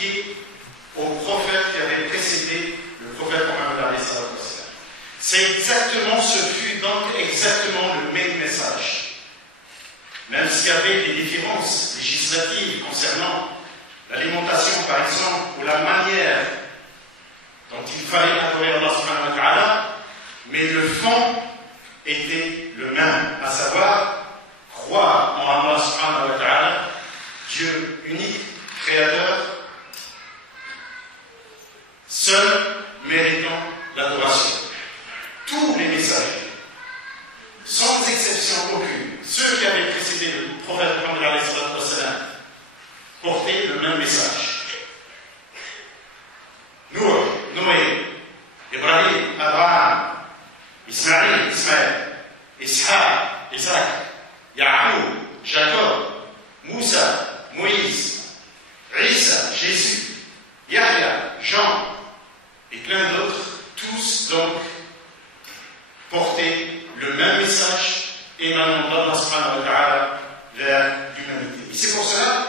appliqué au prophète qui avait précédé le prophète Mohammed alayhi salatu wassalam. C'est exactement, ce fut donc exactement le même message. Même s'il y avait des différences législatives concernant l'alimentation, par exemple, ou la manière dont il fallait adorer Allah subhanahu wa ta'ala, mais le fond était le même, à savoir croire en Allah subhanahu wa ta'ala, Dieu unique, créateur, seul méritant l'adoration. Tous les messagers, sans exception aucune, ceux qui avaient précédé le prophète Mohammed alayhi salatu wassalam, portaient le même message. Noé, Ibrahim, Abraham, Ismaël, Ishaq, Isaac, Yaqub, Jacob, Moussa, Moïse, Isa, Jésus, Yahya, Jean et plein d'autres, tous donc portaient le même message émanant d'Allah subhanahu wa ta'ala vers l'humanité. Et c'est pour cela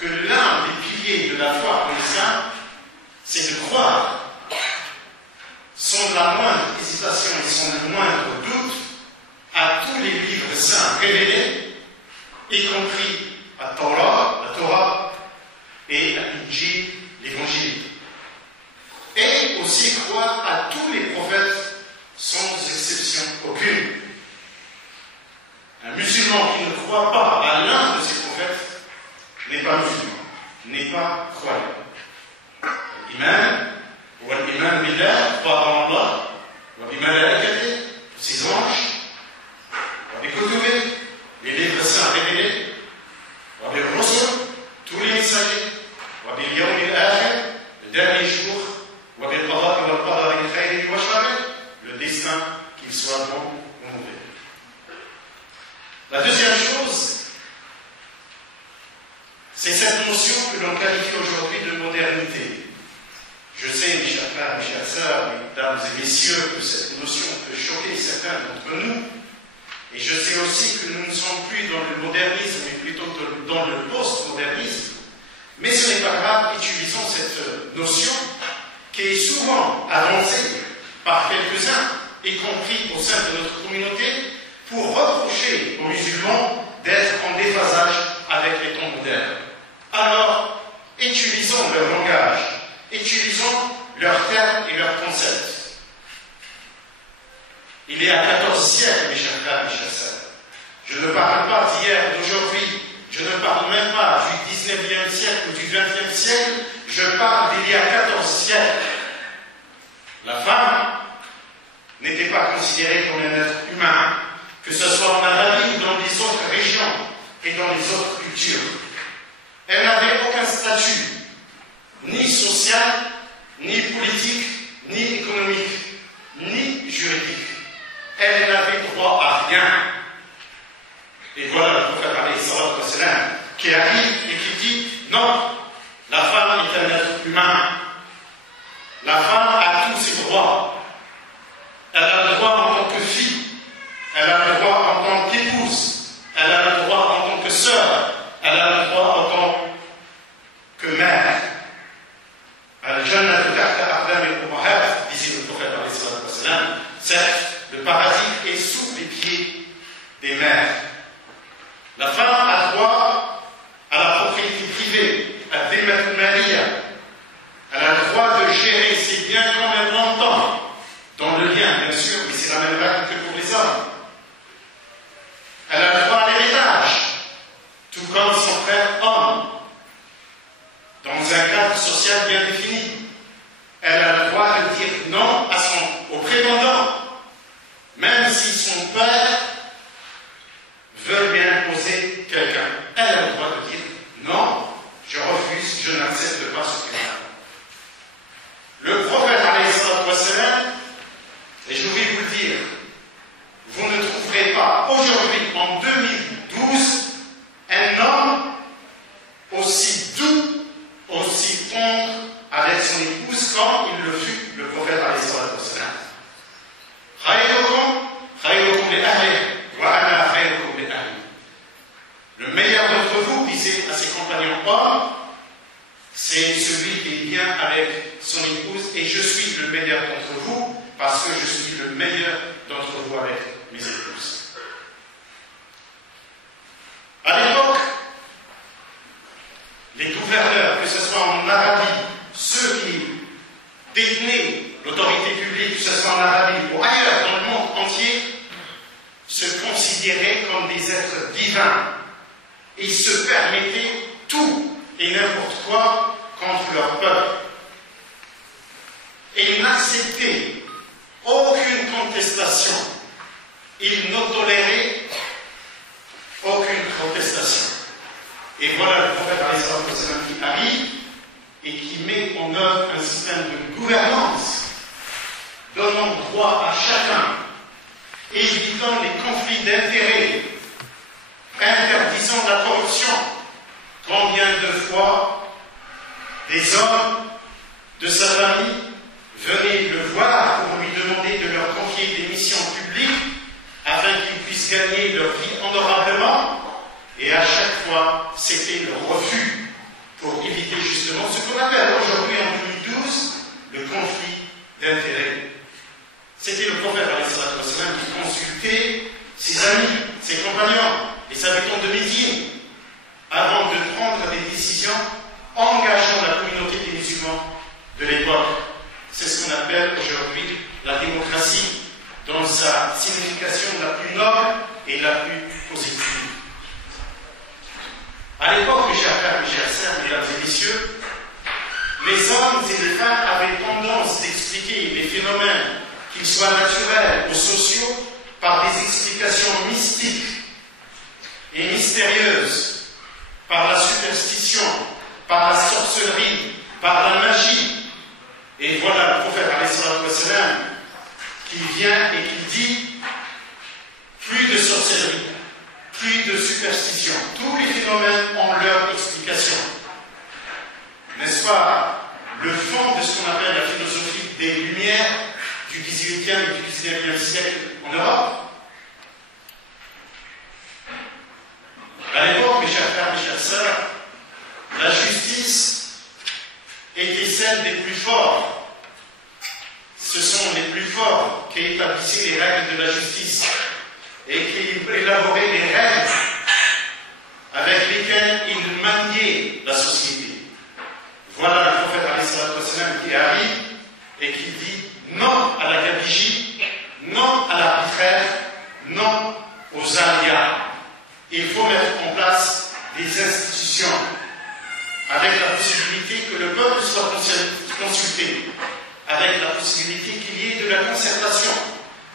que l'un des piliers de la foi en l'islam, c'est de croire sans la moindre hésitation et sans le moindre doute à tous les livres saints révélés, y compris la Torah et l'Injil, l'Évangile. Et aussi croire à tous les prophètes sans exception aucune. Un musulman qui ne croit pas à l'un de ces prophètes n'est pas musulman, n'est pas croyant. L'imam, ou l'imam billah, croire en Allah, ou l'imalaikati, ses anges, ou les kutubis, les livres saints révélés, ou les rusul, tous les messagers, ou les yawm al-akhir, le dernier jour, ou les qada wa al-qadar al-khayri wa sharri, le destin, qu'il soit bon ou mauvais. La deuxième chose, c'est cette notion que l'on qualifie aujourd'hui de modernité. Je sais, mes chers frères, mes chères sœurs, mesdames et messieurs, que cette notion peut choquer certains d'entre nous. Et je sais aussi que nous ne sommes plus dans le modernisme, mais plutôt dans le post-modernisme. Mais ce n'est pas grave, utilisons cette notion qui est souvent avancée par quelques-uns, y compris au sein de notre communauté, pour reprocher aux musulmans d'être en déphasage avec les temps modernes. Alors, utilisons leur langage, utilisons leurs termes et leurs concepts. Il y a 14 siècles, mes chers frères, mes chères sœurs. Je ne parle pas d'hier, d'aujourd'hui, je ne parle même pas du 19e siècle ou du 20e siècle, je parle d'il y a 14 siècles. La femme n'était pas considérée comme un être humain, que ce soit en Arabie ou dans les autres régions et dans les autres cultures. Elle n'avait aucun statut, ni social, ni politique, ni économique, ni juridique. Elle n'avait droit à rien. Et voilà le prophète alayhi salatu wassalam qui arrive et qui dit non, la femme est un être humain. La femme a tous ses droits. Elle a le droit en tant que fille, elle a le droit en tant qu'épouse, elle a le droit en tant que sœur, elle a le droit en tant que mère. Al-Jannatu tahta aqdami al-ummahat, disait le prophète alayhi salatu wassalam. Certes, le paradis est sous les pieds des mères. La femme a droit à la propriété privée, à dhimmatul maliya. Elle a le droit de gérer ses biens comme elle l'entend, dans le lien, bien sûr, mais c'est la même règle que pour les hommes. Elle a le droit à l'héritage, tout comme son frère homme, dans un cadre social bien défini. Elle a le droit de dire non au prétendant, même si son père veut bien imposer quelqu'un. Elle a le droit de dire non, je refuse, je n'accepte pas ce qu'il a. Le prophète alayhi salatu wassalam, et je vais vous le dire, vous ne trouverez pas aujourd'hui, en 2012, un homme aussi doux, aussi tendre avec son épouse quand il le fut, le prophète alayhi salatu wassalam. Khayrukum li ahli c'est celui qui est bien avec son épouse, et je suis le meilleur d'entre vous, parce que je suis le meilleur d'entre vous avec mes épouses. À l'époque, les gouverneurs, que ce soit en Arabie, ceux qui détenaient l'autorité publique, que ce soit en Arabie ou ailleurs dans le monde entier, se considéraient comme des êtres divins et se permettaient tout et n'importe quoi contre leur peuple. Et ils n'acceptaient aucune contestation. Ils ne toléraient aucune contestation. Et voilà le prophète qui arrive et qui met en œuvre un système de gouvernance donnant droit à chacun, évitant les conflits d'intérêts, interdisant la corruption. Combien de fois des hommes de sa famille venaient le voir pour lui demander de leur confier des missions publiques afin qu'ils puissent gagner leur vie honorablement, et à chaque fois c'était le refus pour éviter justement ce qu'on appelle aujourd'hui en 2012 le conflit d'intérêts. C'était le prophète qui consultait ses amis, ses compagnons, les habitants de Médine, avant de prendre des décisions engageant la communauté des musulmans de l'époque. C'est ce qu'on appelle aujourd'hui la démocratie, dans sa signification la plus noble et la plus positive. À l'époque, mes chers frères, mes chères sœurs, mesdames et messieurs, les hommes et les femmes avaient tendance d'expliquer les phénomènes, qu'ils soient naturels ou sociaux, par des explications mystiques et mystérieuses, par la superstition, par la sorcellerie, par la magie. Et voilà le prophète qui vient et qui dit plus de sorcellerie, plus de superstition. Tous les phénomènes ont leur explication. N'est-ce pas le fond de ce qu'on appelle la philosophie des Lumières du XVIIIe et du XIXe siècle en Europe? À l'époque, mes chers frères, mes chères sœurs, la justice était celle des plus forts. Ce sont les plus forts qui établissaient les règles de la justice et qui élaboraient les règles avec lesquelles ils maniaient la société. Voilà le prophète qui arrive et qui dit non à la gabegie, non à l'arbitraire, non aux alias. Il faut mettre en place des institutions avec la possibilité que le peuple soit consulté, avec la possibilité qu'il y ait de la concertation,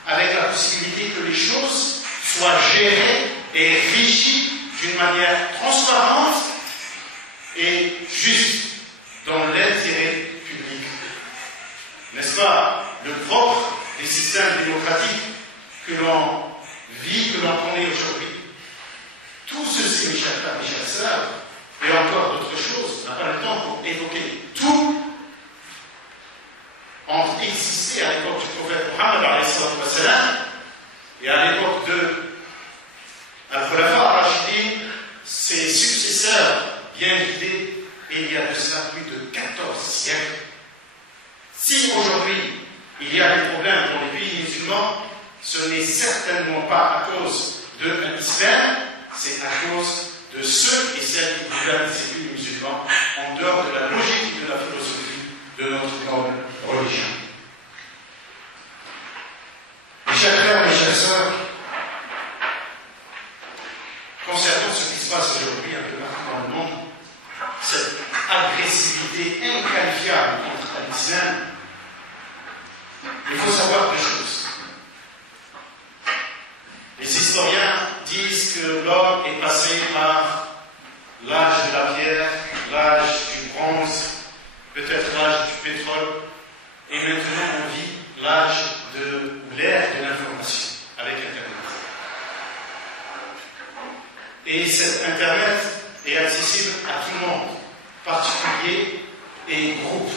avec la possibilité que les choses soient gérées et régies d'une manière transparente et juste dans l'intérêt public. N'est-ce pas le propre des systèmes démocratiques que l'on vit, que l'on connaît aujourd'hui? Tout ceci, mes chers frères, mes chères sœurs, et encore d'autres choses, on n'a pas le temps pour évoquer tout, ont existé à l'époque du prophète Mohammed et à l'époque de Al-Khulafa al-Rashidin, ses successeurs bien guidés, et il y a de cela plus de 14 siècles. Si aujourd'hui il y a des problèmes dans les pays musulmans, ce n'est certainement pas à cause de l'islam, c'est à cause de ceux et celles qui gouvernent ces pays musulmans en dehors de la logique et de la philosophie de notre noble religion. Mes chers frères, mes chères sœurs, concernant ce qui se passe aujourd'hui un peu partout dans le monde, cette agressivité inqualifiable contre l'islam, il faut savoir deux choses. Les historiens disent que l'homme est passé par l'âge de la pierre, l'âge du bronze, peut-être l'âge du pétrole, et maintenant on vit l'âge de l'ère de l'information avec Internet. Et cet Internet est accessible à tout le monde, particulier et groupe.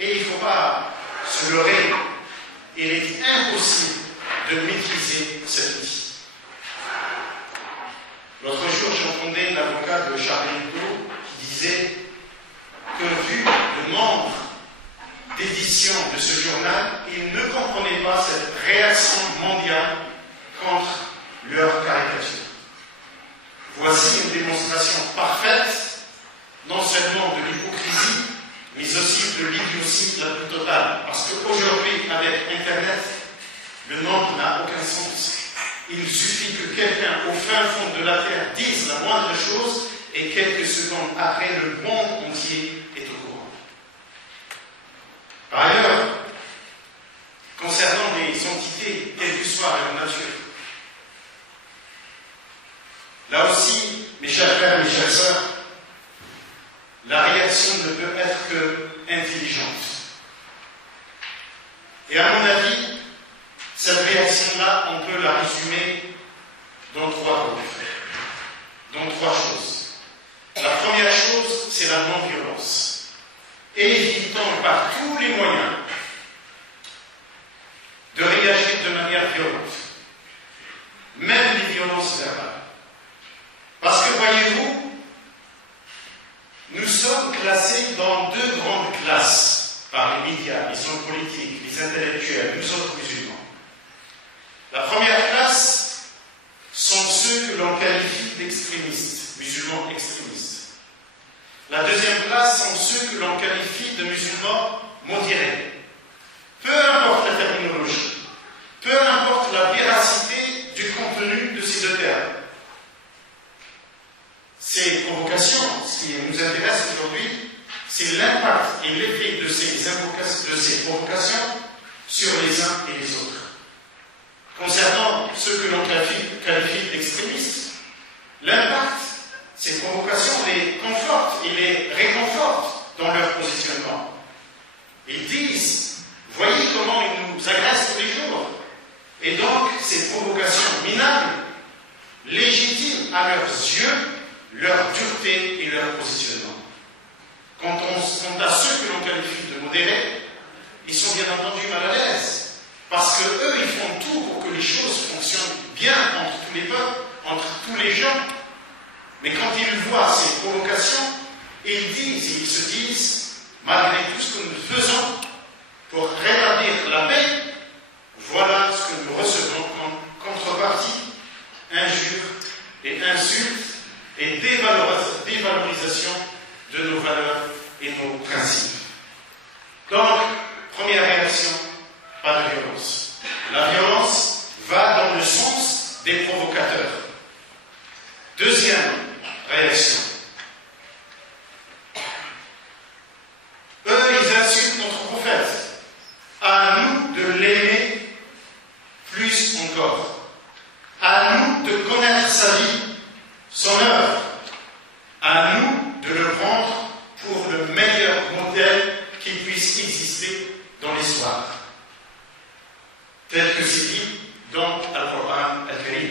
Et il ne faut pas se leurrer, il est impossible de maîtriser cet outil. L'autre jour, j'entendais l'avocat de Charlie Hebdo qui disait d'édition de ce journal, ils ne comprenaient pas cette réaction mondiale contre leur caricature. Voici une démonstration parfaite, non seulement de l'hypocrisie, mais aussi de l'idiotie la plus totale. Parce qu'aujourd'hui, avec Internet, le nombre n'a aucun sens. Il suffit que quelqu'un au fin fond de la Terre dise la moindre chose et quelques secondes après, le monde entier est au courant. Par ailleurs, concernant les entités, quelle que soit leur nature, là aussi, mes chers frères et mes chères sœurs, la réaction ne peut être que intelligente. Et à mon avis, cette réaction-là, on peut la résumer dans trois choses. La première chose, c'est la non-violence. Évitant par tous les moyens de réagir de manière violente, même les violences verbales. Parce que, voyez-vous, nous sommes classés dans deux grandes classes par les médias, les hommes politiques, les intellectuels, nous autres musulmans. La première classe sont ceux que l'on qualifie d'extrémistes, musulmans extrémistes. La deuxième classe sont ceux que l'on qualifie de musulmans modérés. Peu importe la terminologie, peu importe la véracité du contenu de ces deux termes. Ces provocations, ce qui nous intéresse aujourd'hui, c'est l'impact et l'effet de ces provocations sur les uns et les autres. Concernant ceux que l'on qualifie d'extrémistes, l'impact, ces provocations les confortent et les réconfortent dans leur positionnement. Ils disent, voyez comment ils nous agressent tous les jours. Et donc, ces provocations minables légitiment à leurs yeux leur dureté et leur positionnement. Quant à ceux que l'on qualifie de modérés, ils sont bien entendu mal à l'aise. Parce qu'eux, ils font tout pour que les choses fonctionnent bien entre tous les peuples, entre tous les gens. Mais quand ils voient ces provocations, ils se disent, malgré tout ce que nous faisons pour rétablir la paix, voilà ce que nous recevons comme contrepartie, injures et insultes et dévalorisation de nos valeurs et nos principes. Donc, première réaction, pas de violence. La violence va dans le sens des provocateurs. Deuxième réaction. Eux, ils insultent notre prophète. À nous de l'aimer plus encore. À nous de connaître sa vie, son œuvre. À nous de le prendre pour le meilleur modèle qui puisse exister dans l'histoire. Tel que c'est dit dans Al-Qur'an Al-Karim.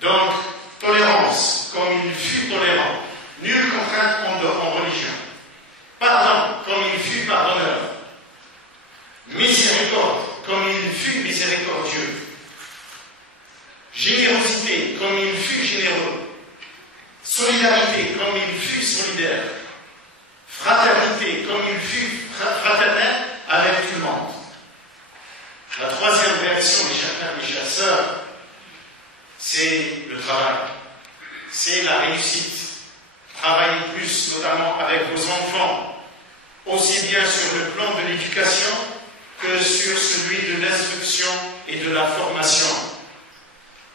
Donc, tolérance, comme il fut tolérant. Nulle contrainte en religion. Pardon, comme il fut pardonneur. Miséricorde, comme il fut miséricordieux. Générosité, comme il fut généreux. Solidarité, comme il fut solidaire. Fraternité, comme il fut fraternel avec tout le monde. La troisième réaction, mes chers frères, mes chères sœurs, c'est le travail. C'est la réussite. Travaillez plus, notamment avec vos enfants, aussi bien sur le plan de l'éducation que sur celui de l'instruction et de la formation.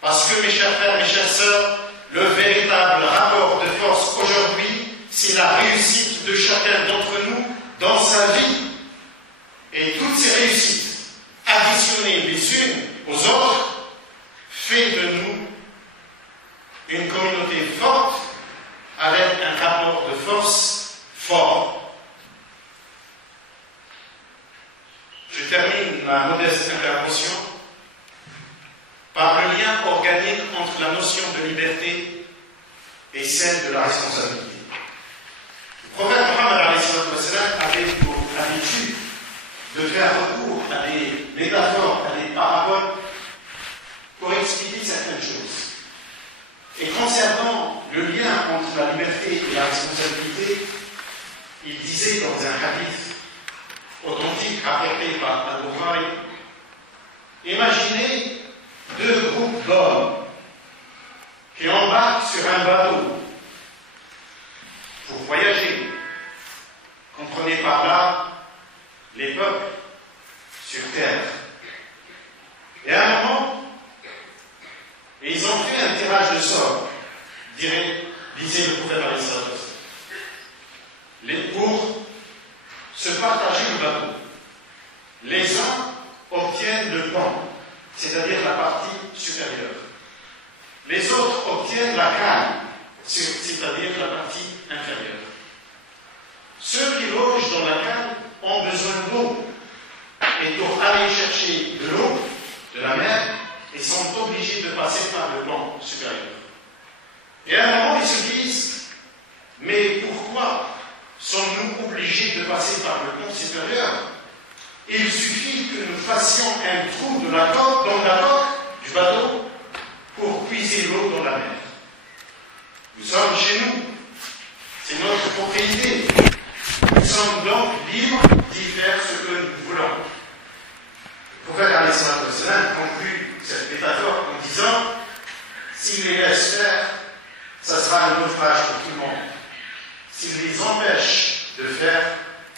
Parce que, mes chers frères, mes chères sœurs, le véritable rapport de force aujourd'hui, c'est la réussite de chacun d'entre nous dans sa vie. Et toutes ces réussites, additionnées les unes aux autres, fait de nous une communauté forte avec un rapport de force fort. Je termine ma modeste intervention par le lien organique entre la notion de liberté et celle de la responsabilité. Le prophète Mohammed avait pour habitude de faire recours à des métaphores, à des paraboles pour expliquer certaines choses. Et concernant le lien entre la liberté et la responsabilité, il disait dans un hadith authentique rapporté par Al-Bukhari. Imaginez deux groupes d'hommes qui embarquent sur un bateau pour voyager. Comprenez par là les peuples sur terre. Et à un moment, ils ont fait un tirage de sort, disait le prophète alayhi, pour se partager le bateau. Les uns obtiennent le pan, c'est-à-dire la partie supérieure. Les autres obtiennent la canne, c'est-à-dire la partie inférieure. Ceux qui logent dans la canne ont besoin d'eau. Et pour aller chercher de l'eau de la mer, ils sont obligés de passer par le pan supérieur. Et à un moment, ils se disent, mais pourquoi sommes-nous obligés de passer par le pont supérieur? Il suffit que nous fassions un trou dans la coque du bateau pour puiser l'eau dans la mer. Nous sommes chez nous. C'est notre propriété. Nous sommes donc libres d'y faire ce que nous voulons. Le prophète alayhi conclut cette métaphore en disant, s'il les laisse faire, ça sera un naufrage pour tout le monde. S'il les empêche de faire,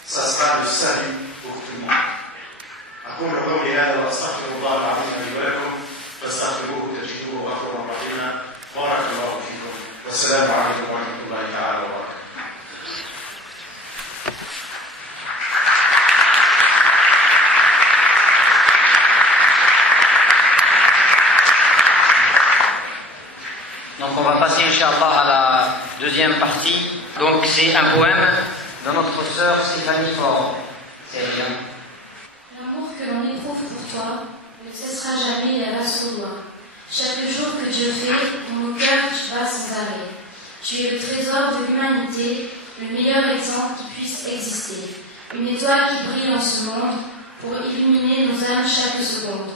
ça sera le salut pour tout le monde. أقول قولي هذا وأستغفر الله العظيم لي ولكم فاستغفروه تجدوه غفورا رحيما بارك الله فيكم والسلام عليكم ورحمة الله تعالى وبركاته. Donc on va passer, Inch'Allah, à la deuxième partie. Donc c'est un poème de notre sœur Stéphanie Fort. C'est bien. L'amour que l'on éprouve pour toi ne cessera jamais d'être sous toi. Chaque jour que Dieu fait, dans nos cœurs tu vas sans arrêt. Tu es le trésor de l'humanité, le meilleur exemple qui puisse exister. Une étoile qui brille en ce monde pour illuminer nos âmes chaque seconde.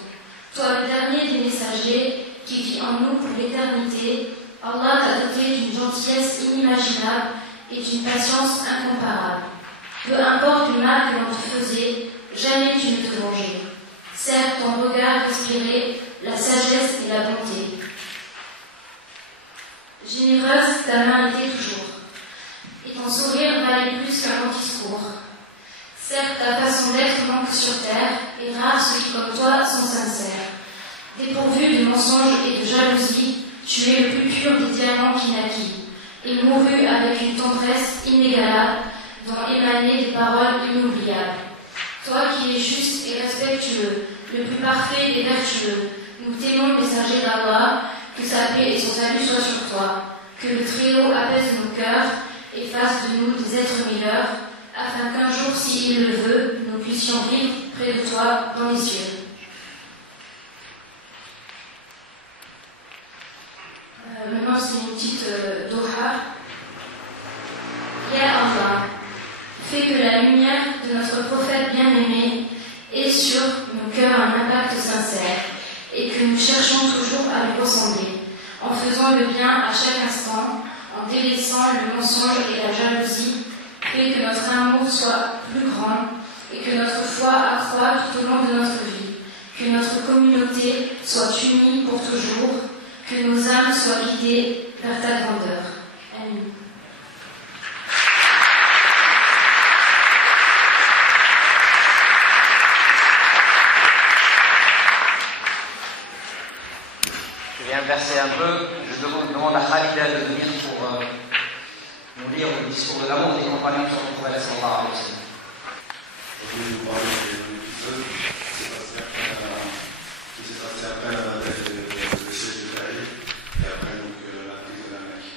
Toi, le dernier des messagers, qui vit en nous pour l'éternité, Allah t'a doté d'une gentillesse inimaginable et d'une patience incomparable. Peu importe le mal que l'on te faisait, jamais tu ne te vengeais. Certes, ton regard respirait la sagesse et la bonté. Généreuse, ta main était toujours, et ton sourire valait plus qu'un long discours. Certes, ta façon d'être manque sur terre, et rares ceux qui comme toi sont sincères. Dépourvu de mensonges et de jalousie, tu es le plus pur des diamants qui naquit, et mourut avec une tendresse inégalable, dont émanaient des paroles inoubliables. Toi qui es juste et respectueux, le plus parfait et vertueux, nous t'aimons, messager d'Allah, que sa paix et son salut soient sur toi, que le Très-Haut apaise nos cœurs et fasse de nous des êtres meilleurs, afin qu'un jour, s'il le veut, nous puissions vivre près de toi dans les cieux. Maintenant, c'est une petite doha. Ya Allah, fais que la lumière de notre prophète bien-aimé ait sur nos cœurs un impact sincère et que nous cherchions toujours à lui ressembler, en faisant le bien à chaque instant, en délaissant le mensonge et la jalousie. Fais que notre amour soit plus grand et que notre foi accroît tout au long de notre vie, que notre communauté soit unie pour toujours, que nos âmes soient guidées vers ta grandeur. Amen. Je vais inverser un peu. Je demande à Khalida de venir pour nous lire le discours de l'amour des compagnons sur le prophète sallallahu alayhi wa sallam. Je vais vous parler de l'épisode qui s'est passé après la lettre de siège de Taïf et après donc la prise de la Mecque.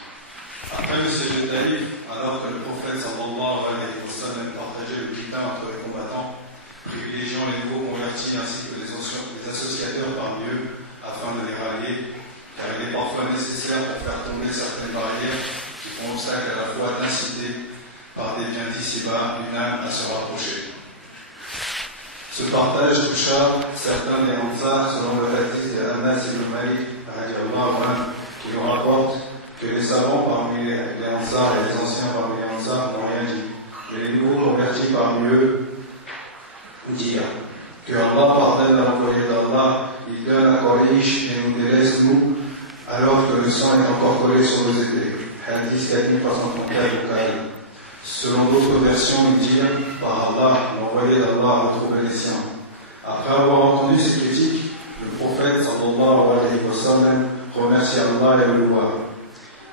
Après le siège de Taïf, alors que le prophète sallallahu alayhi wa sallam partageait le butin entre les combattants, privilégiant les nouveaux convertis ainsi que les associateurs parmi eux afin de les rallier, car il est parfois nécessaire pour faire tomber certaines barrières qui font obstacle à la fois d'inciter par des biens d'ici-bas une âme à se rapprocher. Ce partage toucha certains des Ansar selon le hadith de Anas ibn Malik qui nous rapporte que les savants parmi les Ansar et les anciens parmi les Ansar n'ont rien dit. Mais les nouveaux convertis parmi eux le sang est encore collé sur vos épées. Hadith 4334 Bukhari. Selon d'autres versions, ils dirent, par Allah, l'envoyé d'Allah a retrouvé les siens. Après avoir entendu ces critiques, le prophète sallallahu alayhi wa sallam remercie Allah et le loua.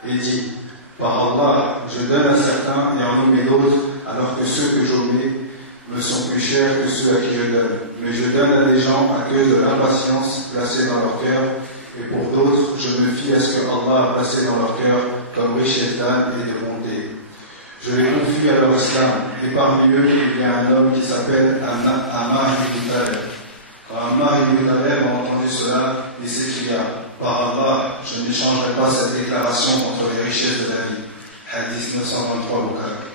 Et dit, par Allah, je donne à certains et en oublie d'autres, alors que ceux que j'oublie me sont plus chers que ceux à qui je donne. Mais je donne à des gens à cause de l'impatience placée dans leur cœur, et pour d'autres, je me fie à ce que Allah a placé dans leur cœur comme richesse d'âme et de bonté. Je les confie à leur islam, et parmi eux, il y a un homme qui s'appelle Ammar ibn Talib. Quand Ammar ibn Talib a entendu cela, il s'écria, par Allah, je n'échangerai pas cette déclaration contre les richesses de la vie. Hadith 923 Bukhari.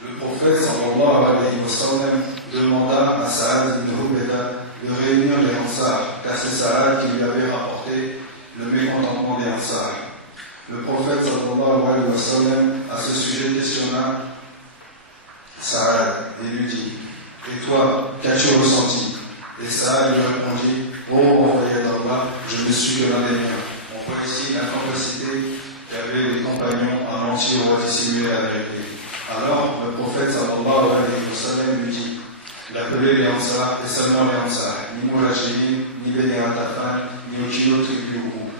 Le prophète sallallahu alayhi wa sallam demanda à Saad ibn Ubaidah de réunir les Ansar, car c'est Saad qui lui avait rapporté le mécontentement des Ansar. Le prophète sallallahu alayhi wa sallam à ce sujet questionna Saad et lui dit, et toi, qu'as-tu ressenti? Et Saad lui répondit, oh envoyé d'Allah, je ne suis que l'un des miens. On voit ici l'incapacité qu'avaient les compagnons à mentir ou à dissimuler la vérité. Alors le prophète sallallahu alayhi wa sallam lui dit d'appeler les Ansar et seulement les Ansar, ni Moulachini, ni Béné Atafan, ni aucune autre tribu ou groupe.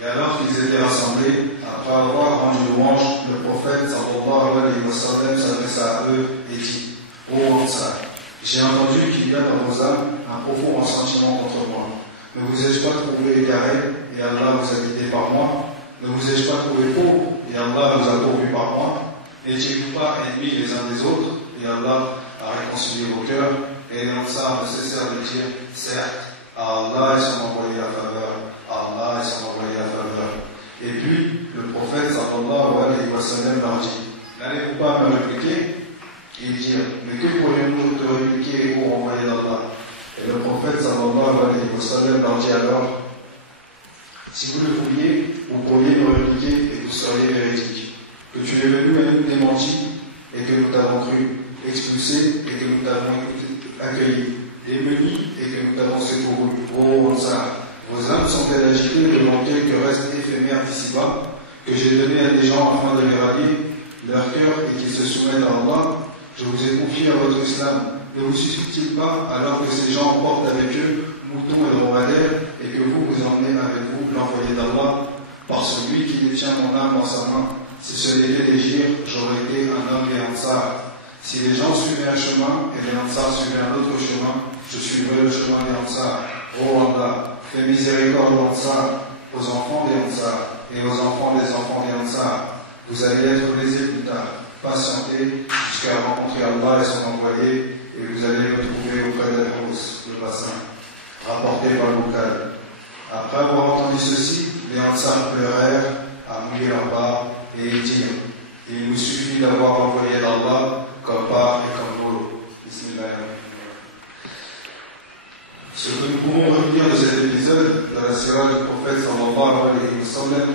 Et alors qu'ils étaient rassemblés, après avoir rendu louange, le prophète sallallahu alayhi wa sallam s'adressa à eux et dit, ô Ansar, j'ai entendu qu'il y a dans vos âmes un profond ressentiment contre moi. Ne vous ai-je pas trouvé égaré et Allah vous a guidé par moi? Ne vous ai-je pas trouvé pauvre et Allah vous a pourvu par moi? N'étiez-vous pas ennemis les uns des autres, et Allah a réconcilié vos cœurs, et les Ansar ne cessèrent de dire, certes, à Allah et son envoyé à faveur, Allah et son envoyé à faveur. Et puis, le prophète sallallahu alayhi wa sallam leur dit, n'allez-vous pas me répliquer? Ils dirent, mais que pourrions-nous te répliquer pour envoyer d'Allah? Et le prophète sallallahu alayhi wa sallam leur dit alors, si vous le vouliez, vous pourriez me répliquer et vous seriez véridique. Que tu es venu à nous démentir et que nous t'avons cru, expulsé et que nous t'avons accueilli, démuni et que nous t'avons secouru. Oh Ansar, vos âmes sont-elles agitées devant quelques restes éphémères d'ici-bas que j'ai donnés à des gens afin de les rallier leur cœur et qu'ils se soumettent à Allah? Je vous ai confié à votre islam. Ne vous suffit-il pas, alors que ces gens portent avec eux moutons et dromadaires et que vous emmenez avec vous l'envoyé d'Allah par celui qui détient mon âme dans sa main? Si ce n'était d'Égir, j'aurais été un homme des Ansar. Si les gens suivaient un chemin et les Ansar suivaient un autre chemin, je suivrais le chemin des Ansar. Oh Allah, fais miséricorde aux Ansar, aux enfants des Ansar et aux enfants des Ansar. Vous allez être plaisés plus tard. Patientez jusqu'à rencontrer Allah et son envoyé, et vous allez me trouver auprès d'Al-Hous, le bassin. Rapporté par Bukhari. Après avoir entendu ceci, les Ansar pleurèrent, à mouiller leur barbe, et ils dirent, il nous suffit d'avoir envoyé d'Allah comme part et comme boulot. Ce que nous pouvons retenir de cet épisode de la sira du prophète sallallahu alayhi wa sallam,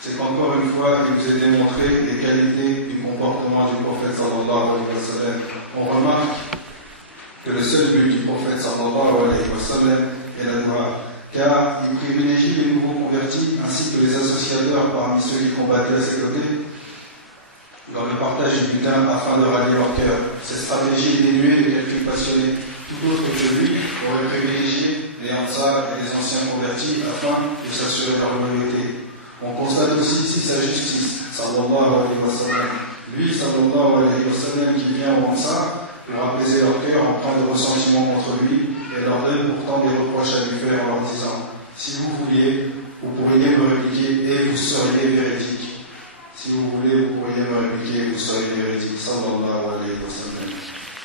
c'est qu'encore une fois, il nous est démontré les qualités du comportement du prophète sallallahu alayhi wa sallam. On remarque que le seul but du prophète sallallahu alayhi wa sallam est la dua, car il privilégie les nouveaux convertis ainsi que les associateurs parmi ceux qui combattaient à ses côtés dans le partage du butin afin de rallier leur cœur. Cette stratégie est dénuée de calculs passionnés. Tout autre que lui aurait privilégié les Ansar et les anciens convertis afin de s'assurer leur loyauté. On constate aussi ici sa justice, sallallahu alayhi wa sallam. Lui, sallallahu alayhi wa sallam, qui vient aux Ansar pour apaiser leur cœur en point de ressentiment contre lui, et leur donne pourtant des reproches à lui faire en leur disant, si vous vouliez, vous pourriez me répliquer et vous seriez véridique. Si vous voulez, vous pourriez me répliquer et vous seriez véridique. Sallallahu alayhi wa sallam.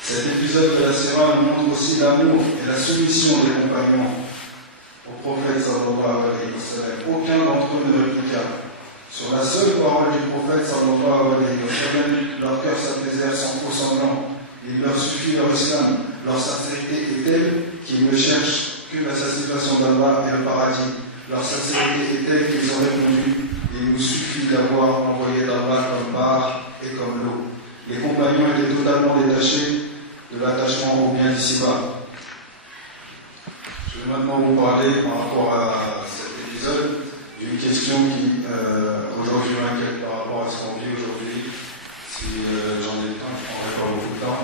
Cet épisode de la Sira nous montre aussi l'amour et la soumission des compagnons au prophète sallallahu alayhi wa sallam. Aucun d'entre eux ne répliqua. Sur la seule parole du prophète sallallahu alayhi wa sallam, leur cœur s'apaisèrent sans faux semblant. Il leur suffit leur islam, leur sincérité est telle qu'ils ne cherchent que la satisfaction d'Allah et le paradis. Leur sincérité est telle qu'ils ont répondu, il nous suffit d'avoir envoyé d'Allah comme part et comme l'eau. Les compagnons étaient totalement détachés de l'attachement au bien d'ici-bas. Je vais maintenant vous parler par rapport à cet épisode du Une question qui aujourd'hui m'inquiète par rapport à ce qu'on vit aujourd'hui. Si j'en ai le temps, je prendrai pas beaucoup de temps.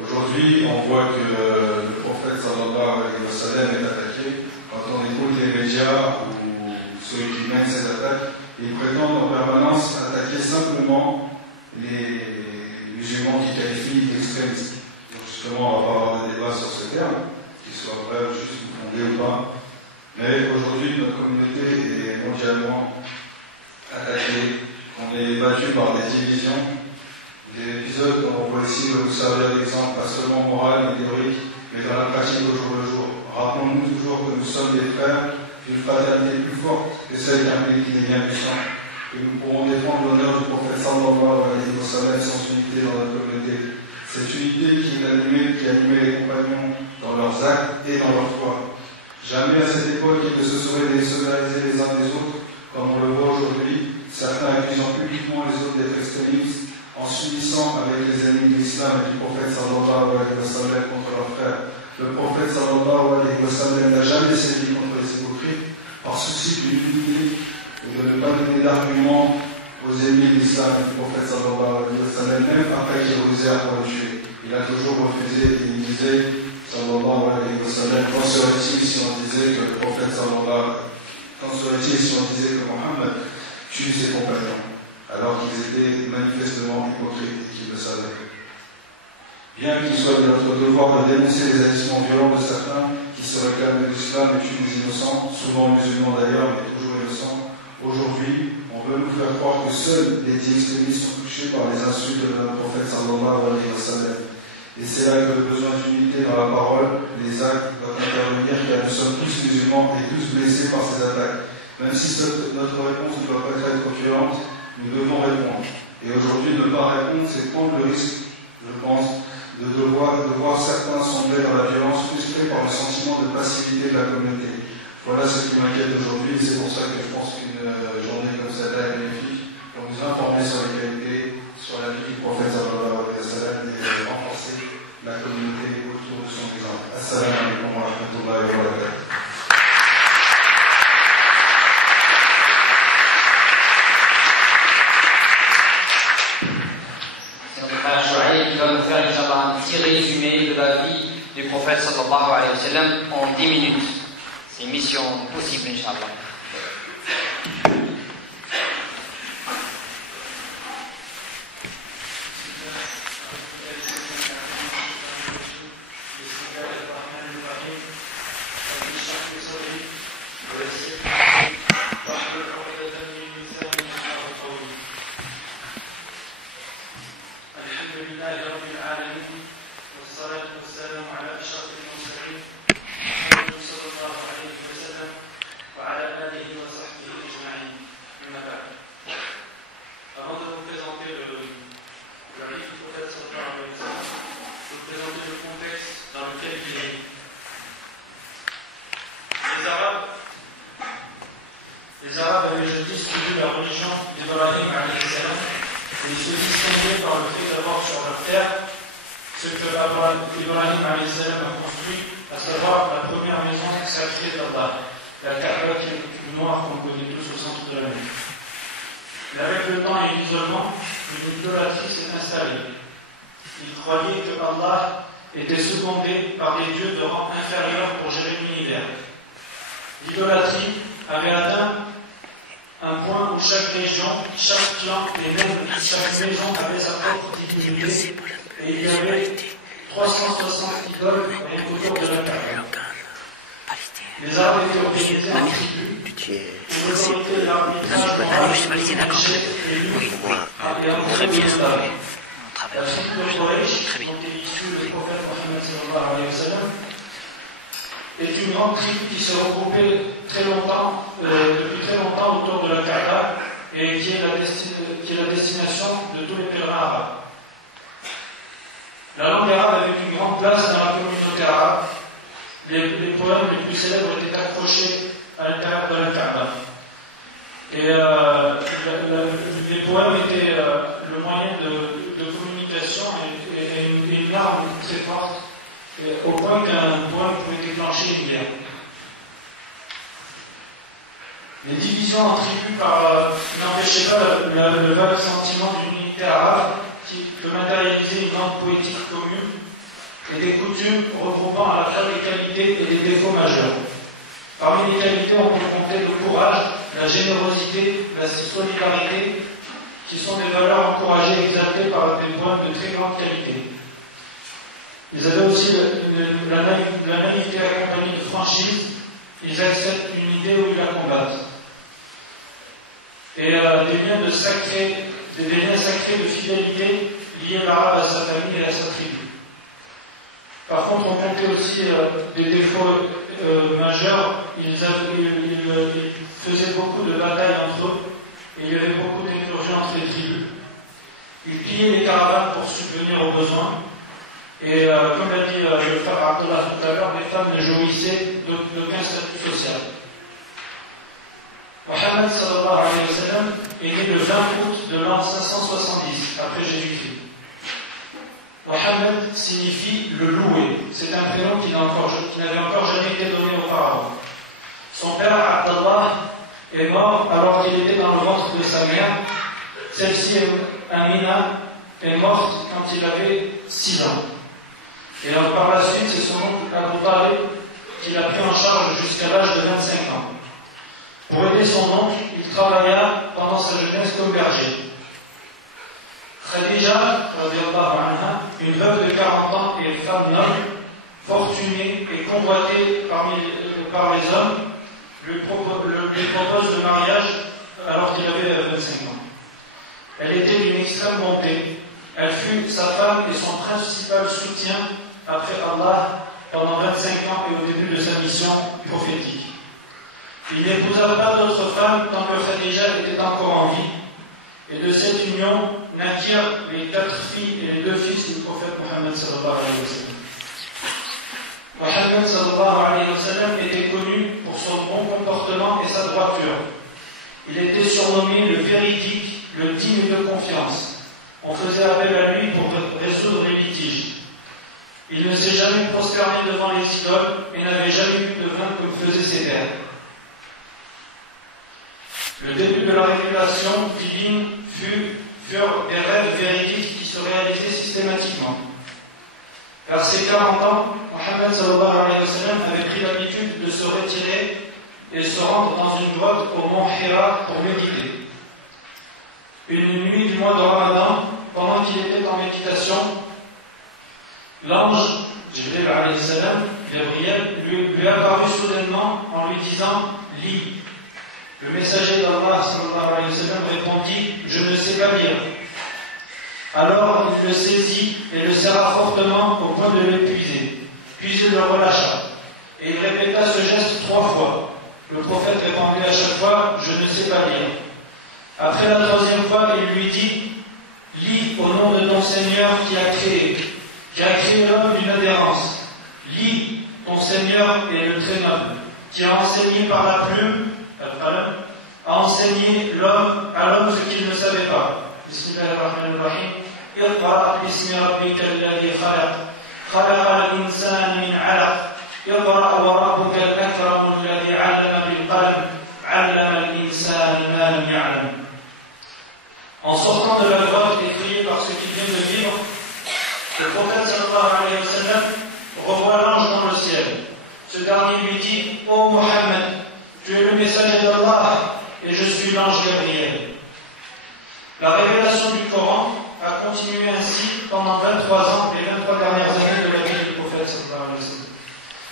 Aujourd'hui, on voit que le prophète sallallahu alayhi wa sallam est attaqué. Quand on écoute les médias ou ceux qui mènent ces attaques, ils prétendent en permanence attaquer simplement les musulmans qui qualifient d'extrémistes. Donc justement, on va pas avoir de débat sur ce terme, qu'il soit vrai ou juste fondé ou pas. Mais aujourd'hui, notre communauté est mondialement attaquée. On est battu par des divisions. L'épisode qu'on voit ici va nous servir d'exemple, pas seulement moral et théorique, mais dans la pratique au jour le jour. Rappelons-nous toujours que nous sommes des frères d'une fraternité plus forte que celle d'un pays qui est bien puissant. Et nous pourrons défendre l'honneur du prophète sallallahu alayhi wa sallam sans unité dans notre communauté. Cette unité qui animait les compagnons dans leurs actes et dans leur foi. Jamais à cette époque il ne se serait désolidarisé les uns des autres, comme on le voit aujourd'hui, certains accusant publiquement les autres d'être extrémistes, en s'unissant avec les ennemis de l'islam et du prophète sallallahu alayhi wa sallam contre leurs frères. Le prophète sallallahu alayhi wa sallam n'a jamais cédé contre les hypocrites, par souci d'unité et de ne pas donner d'arguments aux ennemis de l'islam et du prophète sallallahu alayhi wa sallam, même après qu'il osait pour le tuer. Il a toujours refusé et il disait sallallahu alayhi wa sallam, qu'en serait-il si on disait que le prophète sallallahu, qu'en serait-il si on disait que Mohammed tue ses compagnons, alors qu'ils étaient manifestement hypocrites et qu'ils le savaient. Bien qu'il soit de notre devoir de dénoncer les agissements violents de certains qui se réclament de l'islam et tuent des innocents, souvent musulmans d'ailleurs, mais toujours innocents, aujourd'hui, on veut nous faire croire que seuls les dits extrémistes sont touchés par les insultes de notre prophète sallallahu alayhi wa sallam. Et c'est là que le besoin d'unité dans la parole, les actes, doit intervenir, car nous sommes tous musulmans et tous blessés par ces attaques. Même si notre réponse ne doit pas être violente, nous devons répondre. Et aujourd'hui, ne pas répondre, c'est prendre le risque, je pense, de voir certains sombrer dans la violence, frustrés par le sentiment de passivité de la communauté. Voilà ce qui m'inquiète aujourd'hui, et c'est pour ça que je pense qu'une journée comme celle-là est bénéfique, pour nous informer sur les qualités, sur la vie du prophète sallallahu alayhi wa sallam, et renforcer la communauté autour de son exemple. Assalamu alaikum wa rahmatullahi wa barakatuh. Qui va nous faire un petit résumé de la vie du prophète sallallahu alayhi wa sallam en 10 minutes. C'est une mission possible, Inch'Allah. Les Arabes avaient jadis suivi la religion d'Ibrahim alayhi salam et ils se distinguaient par le fait d'avoir sur leur terre ce que Ibrahim alayhi salam a construit, à savoir la première maison sacrée d'Allah, la Kaaba qui est le noir qu'on connaît tous au centre de la mer. Mais avec le temps et l'isolement, une idolâtrie s'est installée. Ils croyaient que Allah était secondé par des dieux de rang inférieur pour gérer l'univers. L'idolâtrie avait atteint un point où chaque région, chaque clan et même chaque maison avait sa propre divinité et il y avait 360 idoles autour de la Kaaba. Les Arabes étaient organisés en tribus. L'autorité de l'arbitrage très bien. La tribu de Quraysh, dont est issu le prophète Mohammed sallallahu alayhi wa sallam, est une grande tribu qui s'est regroupée depuis très longtemps autour de la Kaaba et qui est la destination de tous les pèlerins arabes. La langue arabe avait une grande place dans la communauté arabe. Les poèmes les plus célèbres étaient accrochés à l'intérieur de la Kaaba. Et les poèmes étaient le moyen de communication et une arme très forte, au point qu'un poème pouvait déclencher une guerre. Les divisions en tribus n'empêchaient pas le vague sentiment d'une unité arabe que matérialisait une grande poétique commune et des coutumes regroupant à la fois les qualités et les défauts majeurs. Parmi les qualités, on peut compter le courage, la générosité, la solidarité, qui sont des valeurs encouragées et exaltées par des points de très grande qualité. Ils avaient aussi la naïveté accompagnée de franchise. Ils acceptent une idée ou ils la combattent. Et des liens sacrés de fidélité liés l'arabe à sa famille et à sa tribu. Par contre, on comptait aussi des défauts majeurs. Ils faisaient beaucoup de batailles entre eux et il y avait beaucoup d'incursions entre les tribus. Ils pillaient les caravanes pour subvenir aux besoins. Et comme l'a dit le frère Abdullah tout à l'heure, les femmes ne jouissaient d'aucun statut social. Mohammed sallallahu alayhi wa sallam est né le 20 août de l'an 570 après Jésus-Christ. Mohammed signifie le loué. C'est un prénom qui n'avait encore jamais été donné auparavant. Son père Abdallah est mort alors qu'il était dans le ventre de sa mère. Celle-ci, Amina, est morte quand il avait 6 ans. Et par la suite, c'est son oncle Abu Talib qui l'a pris en charge jusqu'à l'âge de 25 ans. Pour aider son oncle, il travailla pendant sa jeunesse comme berger. Khadija, une veuve de 40 ans et une femme noble, fortunée et convoitée par les hommes, lui propose le mariage alors qu'il avait 25 ans. Elle était d'une extrême bonté. Elle fut sa femme et son principal soutien après Allah pendant 25 ans et au début de sa mission prophétique. Il n'épousa pas d'autres femmes tant que Khadija était encore en vie, et de cette union naquirent les 4 filles et les 2 fils du prophète Mohammed sallallahu alayhi wa sallam. Mohammed sallallahu alayhi wa sallam était connu pour son bon comportement et sa droiture. Il était surnommé le véridique, le digne de confiance. On faisait appel à lui pour résoudre les litiges. Il ne s'est jamais prosterné devant les idoles et n'avait jamais eu de vin comme faisaient ses pères. Le début de la révélation divine furent des rêves véridiques qui se réalisaient systématiquement. Vers ses 40 ans, Mohammed sallallahu alayhi wa sallam avait pris l'habitude de se retirer et se rendre dans une grotte au mont Hira pour méditer. Une nuit du mois de Ramadan, pendant qu'il était en méditation, l'ange, Jibril alayhi salam, Gabriel, lui apparut soudainement en lui disant « Lis ». Le messager d'Allah sallallahu alayhi wa sallam répondit « Je ne sais pas lire ». Alors il le saisit et le serra fortement au point de l'épuiser. Puis il le relâcha. Et il répéta ce geste 3 fois. Le prophète répondait à chaque fois « Je ne sais pas lire ». Après la 3e fois, il lui dit « Lis au nom de ton Seigneur qui a créé l'homme d'une adhérence. Lis, ton Seigneur est le très noble, qui a enseigné par la plume, a enseigné à l'homme ce qu'il ne savait pas. Bismillahirrahmanirrahim. Iqra bismi rabbika alladhi khalaq. Khalaqa al-insana min 'alaq. Iqra wa rabbuka al-akram alladhi 'allama bil qalam. 'allama al-insana ma lam ya'lam. En sortant de la grotte écriée par ce qui vient de vivre, le prophète sallallahu alayhi wa sallam revoit l'ange dans le ciel. Ce dernier lui dit « Ô Mohammed, tu es le messager d'Allah et je suis l'ange Gabriel. » La révélation du Coran a continué ainsi pendant 23 ans, les 23 dernières années de la vie du prophète sallallahu alayhi wa sallam.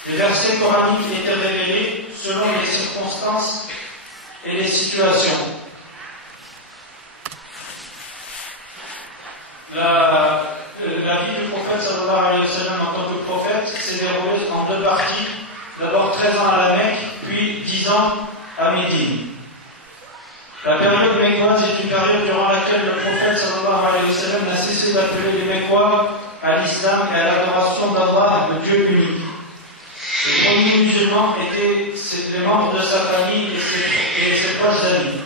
Les versets coraniques étaient révélés selon les circonstances et les situations. La vie du prophète sallallahu alayhi wa sallam en tant que prophète s'est déroulée en 2 parties. D'abord 13 ans à la Mecque, puis 10 ans à Médine. La période mécoise est une période durant laquelle le prophète sallallahu alayhi wa sallam n'a cessé d'appeler les Mécois à l'islam et à l'adoration d'Allah, le Dieu unique. Les premiers musulmans étaient les membres de sa famille et ses proches amis.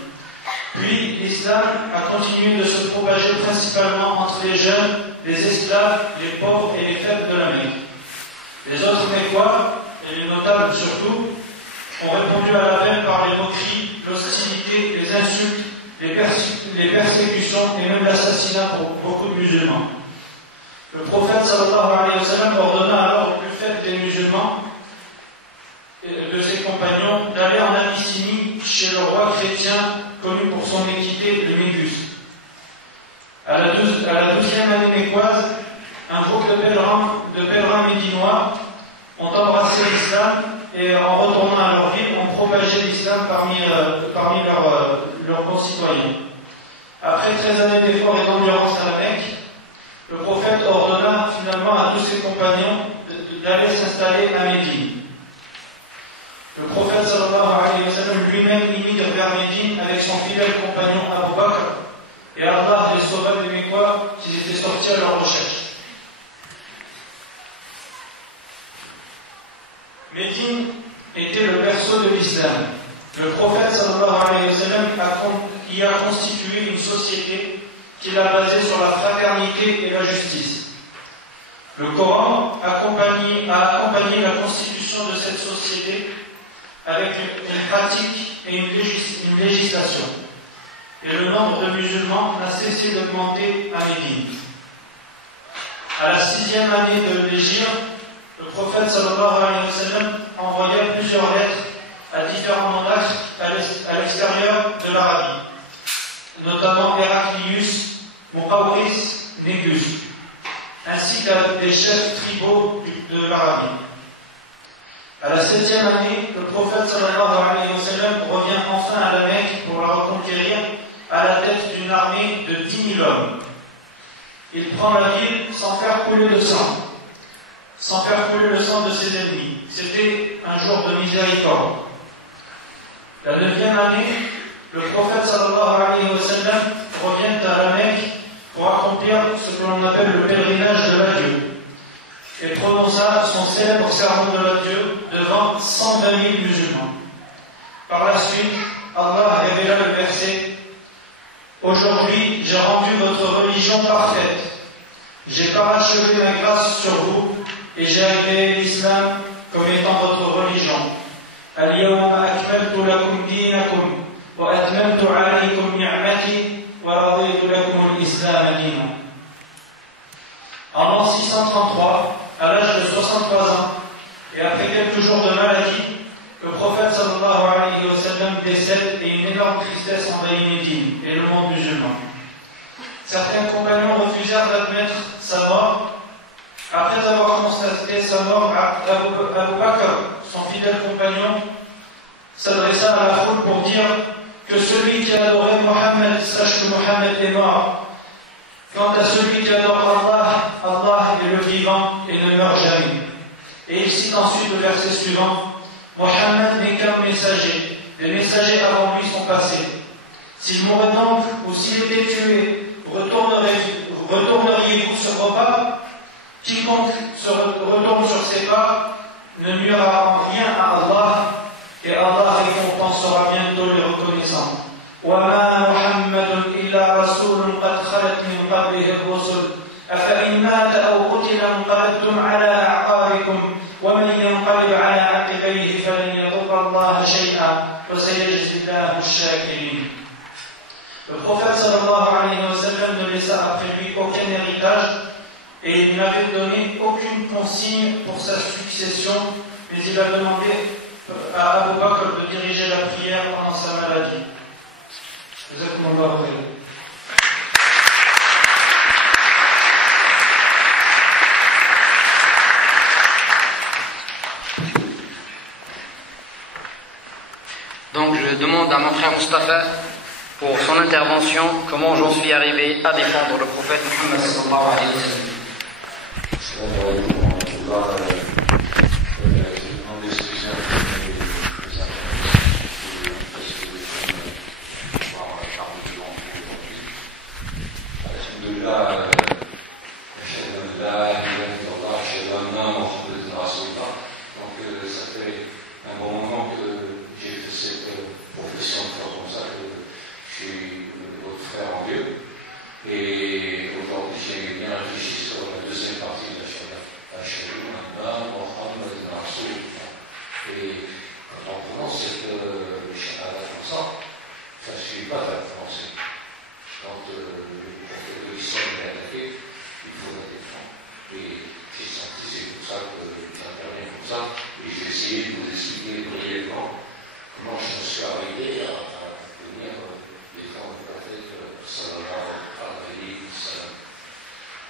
Puis l'islam a continué de se propager principalement entre les jeunes, les esclaves, les pauvres et les faibles de la Mecque. Les autres Mécois, et les notables surtout, ont répondu à l'appel par les moqueries, l'hostilité, les insultes, les persécutions et même l'assassinat pour beaucoup de musulmans. Le prophète sallallahu alayhi wa sallam ordonna alors au plus faible des musulmans, de ses compagnons, d'aller en Abyssinie chez le roi chrétien connu pour son équité, le Mégus. À la 12e année mécoise, un groupe de pèlerins médinois ont embrassé l'islam et en retournant à leur ville ont propagé l'islam parmi leurs concitoyens. Après 13 années d'efforts et d'endurance à la Mecque, le prophète ordonna finalement à tous ses compagnons d'aller s'installer à Médine. Le prophète sallallahu alayhi wa sallam lui-même immigre vers Médine avec son fidèle compagnon Abu Bakr, et Allah les sauva des Mécois qui étaient sortis à leur recherche. Médine était le berceau de l'islam. Le prophète sallallahu alayhi wa sallam y a constitué une société qu'il a basée sur la fraternité et la justice. Le Coran a accompagné la constitution de cette société avec une pratique et une législation. Et le nombre de musulmans n'a cessé d'augmenter à Médine. À la 6e année de l'Hégire, le prophète sallallahu alayhi wa sallam envoya plusieurs lettres à différents monarques à l'extérieur de l'Arabie, notamment Héraclius, Muqawqis, Négus, ainsi qu'à des chefs tribaux de l'Arabie. À la 7e année, le prophète sallallahu alayhi wa sallam revient enfin à la Mecque pour la reconquérir à la tête d'une armée de 10 000 hommes. Il prend la ville sans faire couler le sang de ses ennemis. C'était un jour de miséricorde. La 9e année, le prophète sallallahu alayhi wa sallam revient à la Mecque pour accomplir ce que l'on appelle le pèlerinage de l'adieu et prononça son célèbre sermon de l'adieu devant 120 000 musulmans. Par la suite, Allah révéla le verset: Aujourd'hui, j'ai rendu votre religion parfaite. J'ai parachevé ma grâce sur vous et j'ai agréé l'islam comme étant votre religion. Al-yawma akmaltu lakum dinakum wa atmamtu alaykum ni'mati wa raditu lakum al-islam dinan. En l'an 633, à l'âge de 63 ans, et après quelques jours de maladie, le prophète sallallahu alayhi wa sallam décède et une énorme tristesse envahit Médine et le monde musulman. Certains compagnons refusèrent d'admettre sa mort. Après avoir constaté sa mort, Abu Bakr, son fidèle compagnon, s'adressa à la foule pour dire que celui qui adorait Mohammed sache que Mohammed est mort. Quant à celui qui adore Allah, Allah est le vivant et ne meurt jamais. Et il cite ensuite le verset suivant: Mohammed n'est qu'un messager, les messagers avant lui sont passés. S'il mourait donc ou s'il était tué, retourneriez-vous sur vos pas? Quiconque se retourne sur ses pas ne nuira en rien à Allah, et Allah récompensera bientôt les reconnaissants. وَمَا مُحَمَّدٌ إِلَّا رَسُولٌ قَدْ خَلَتْ مِنْ قَبْلِهِ الرُّسُلُ أَفَإِنْ مَاتَ أَوْ قُتِلَ انقلبتم على أعقابكم ومن ينقلب على عقبيه فلن يضر الله شيئا وسيجزي الله الشاكرين. Le prophète sallallahu alayhi wa sallam ne laissa après lui aucun héritage et il n'avait donné aucune consigne pour sa succession, mais il a demandé à Abu Bakr de diriger la prière pendant sa maladie. Donc je demande à mon frère Mustafa pour son intervention comment j'en suis arrivé à défendre le prophète Muhammad sallallahu alayhi wa sallam. Et aujourd'hui, j'ai bien réfléchi sur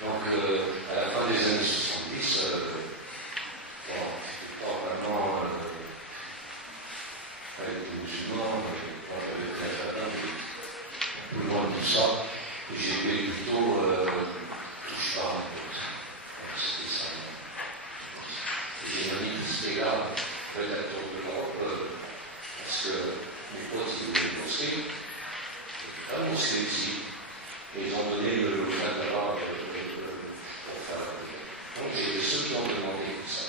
Donc, à la fin des années 70, normalement, avec les musulmans, moi j'avais fait la fada, un peu loin de tout ça, et j'étais plutôt touche pas en fait. C'était ça. Et j'ai manifesté là, rédacteur de l'Europe, parce que mes potes ils voulaient bosser, la mosquée ici, et ils ont donné le local là-bas pour faire la prière. Donc j'ai les ceux qui ont demandé tout ça.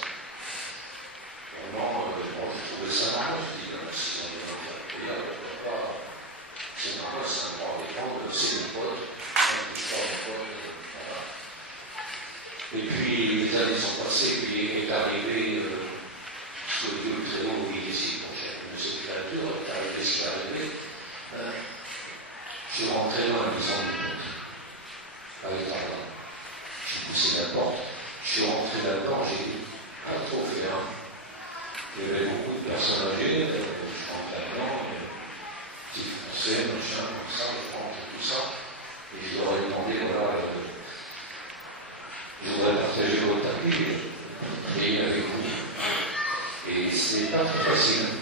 Vraiment, je trouvais ça marrant, je dis, si on demande faire la prière, pourquoi pas. C'est normal, c'est un droit des gens, c'est mes potes, voilà. Et puis les années sont passées, puis est arrivé ce que Dieu très haut vit ici pour chacune de ces créatures, est arrivé ce qui est arrivé. Je suis rentré dans la maison du monde, avec Tarda. J'ai poussé la porte, je suis rentré là-dedans, j'ai dit, pas trop fait, hein. Il y avait beaucoup de personnes âgées, je suis rentré là-dedans, petit français, machin, comme ça, je rentre, tout ça. Et je leur ai demandé, voilà, je voudrais partager votre tapis, et avec vous. Et c'est pas très facile.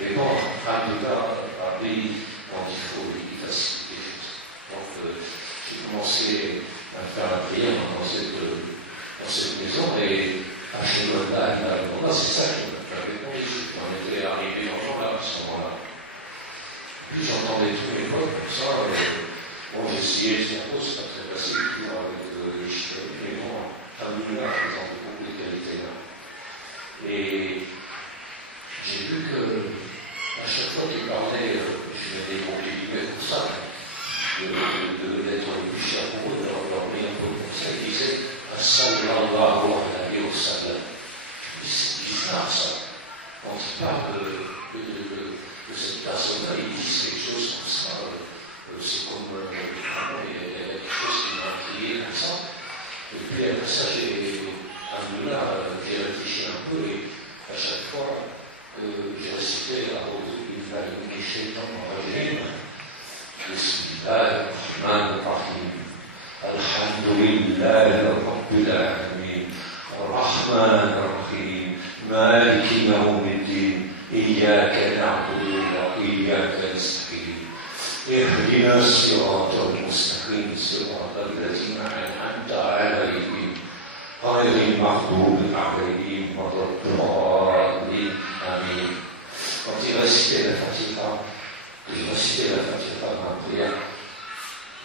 Mais bon, en tout cas, un pays, quand il faut faciliter les choses. Donc, j'ai commencé à faire la prière dans cette maison, et à Chevalda, c'est ça que j'avais compris. On était arrivé dans là, à ce moment-là. Puis j'entendais tous les potes comme ça. Bon, j'ai essayé, c'est pas très facile, toujours avec les chiffres, mais bon, Alhamdoulilah, par exemple, beaucoup de qualités là. Et j'ai vu que à chaque fois qu'il parlait, je mets des gros guillemets pour ça, d'être le plus cher pour eux, de leur donner un peu comme ça, il disait As-Sallallahu alayhi wa sallam. C'est bizarre ça. Quand il parle de cette personne-là, ils disent quelque chose comme ça. C'est comme vraiment, il y a quelque chose qui m'a crié comme ça. Et puis après ça, j'ai réfléchi un peu, et à chaque fois, j'ai récité la route du shaitan rajim, Bismillah ar-Rahman ar-Rahim, Alhamdulillah Rabbil Alamin, Ar-Rahman ar-Rahim, Maliki Yawmiddin, Iyyaka na'budu wa iyyaka nasta'in. اهدنا الصراط المستقيم صراط الذين أنعمت عليهم غير المغضوب عليهم ولا الضالين آمين. Quand il récitait la Fatiha, que je récitais la Fatiha dans la prière,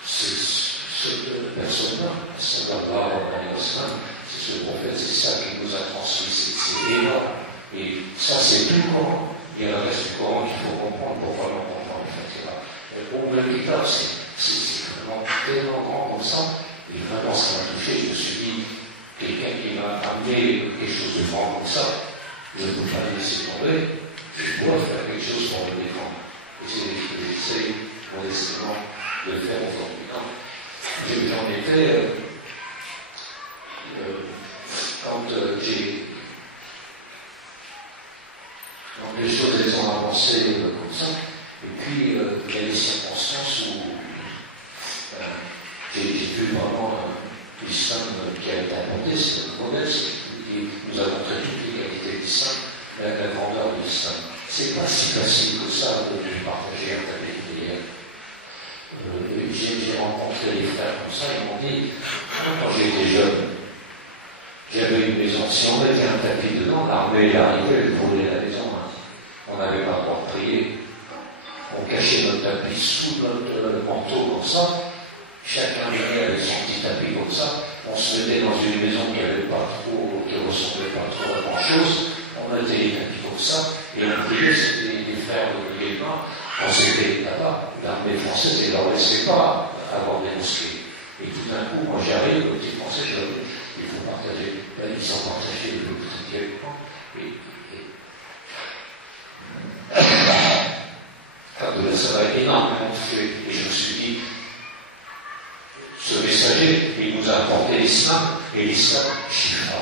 cette personne-là, sallallahu alayhi wa sallam, c'est ce prophète, c'est ça qui nous a transmis, c'est énorme. Et ça, c'est tout le Coran. Il y a le reste du Coran qu'il faut comprendre pour vraiment comprendre la Fatiha. Pour le Kitab, c'est vraiment tellement grand comme ça, et vraiment ça m'a touché. Je me suis dit, quelqu'un qui m'a amené quelque chose de grand comme ça, je ne peux pas le laisser tomber, je dois faire quelque chose pour le défendre. Et c'est ce que j'essaie modestement de faire aujourd'hui. J'en ai fait, quand les choses elles ont avancé comme ça, et puis il y a des circonstances où j'ai vu vraiment l'islam qui a été inventé, c'est le modèle, nous avons montré toutes les qualités de l'islam, la grandeur de l'islam. C'est pas si facile que ça de partager un tapis de prière. J'ai rencontré des frères comme ça, ils m'ont dit, quand j'étais jeune, j'avais une maison, si on mettait un tapis dedans, l'armée est arrivée, elle brûlait la maison. On n'avait pas le droit de prier. On cachait notre tapis sous notre manteau comme ça. Chacun venait avec son petit tapis comme ça. On se mettait dans une maison qui ne ressemblait pas trop à grand chose. On mettait les tapis comme ça. Et on priait, c'était des frères de musulmans. Quand c'était là-bas, l'armée française ne leur laissait pas avoir des mosquées. Et tout d'un coup, moi j'arrive, le petit français, je dis, il faut partager. Là, ils ont partagé le petit ça va énormément fait. Et je me suis dit, ce messager, il nous a apporté l'islam, et l'islam, chiffra.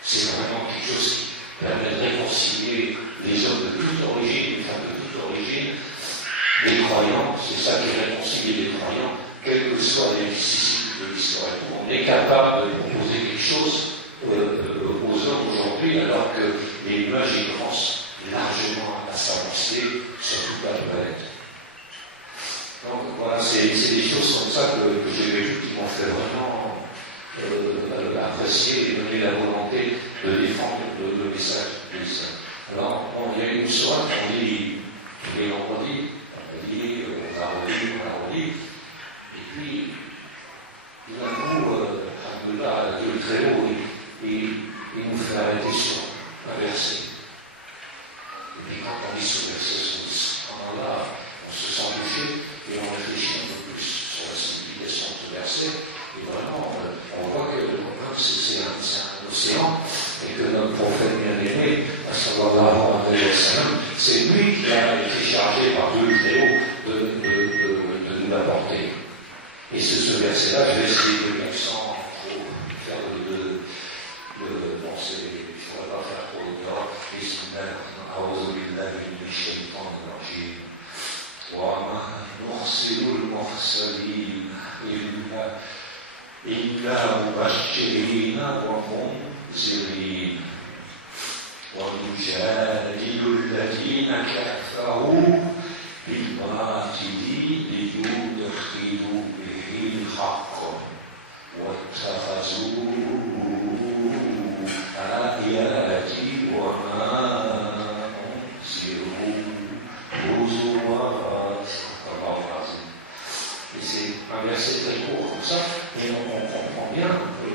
C'est vraiment quelque chose qui permet de réconcilier les hommes de toute origine, les femmes de toute origine, les croyants, c'est ça qui réconcilie les croyants, quelles que soient les vicissitudes de l'histoire. est capable de proposer quelque chose aux hommes aujourd'hui, alors que les nuages y commencent largement à s'avancer sur toute la planète. Donc voilà, c'est des choses comme ça que j'ai vécues qui m'ont fait vraiment apprécier et donner la volonté de défendre le message de l'islam. Alors, il y a une soirée qu'on lit tous les vendredis, on a redit, et puis, tout d'un coup, Dieu très haut, il nous fait arrêter sur un verset. Et puis quand on lit ce verset, là, on se sent touché et on réfléchit un peu plus sur la signification de ce verset. Et vraiment, on voit que le problème, c'est un océan, et que notre prophète bien-aimé, à savoir l'avant c'est lui qui a été chargé par Dieu très haut de nous l'apporter. Et c'est ce verset-là, je vais essayer de lire sans trop faire il ne faudrait pas faire trop de drogue. أعوذ بالله من الشيطان الرجيم وما نرسل المرسلين إلا مبشرين ومنذرين ونجادل الذين كفروا بالباطل ليدخلوا به الحق واتخذوا آياتي وما أنزلوا هزوا. Et c'est un verset très court comme ça, et on comprend bien que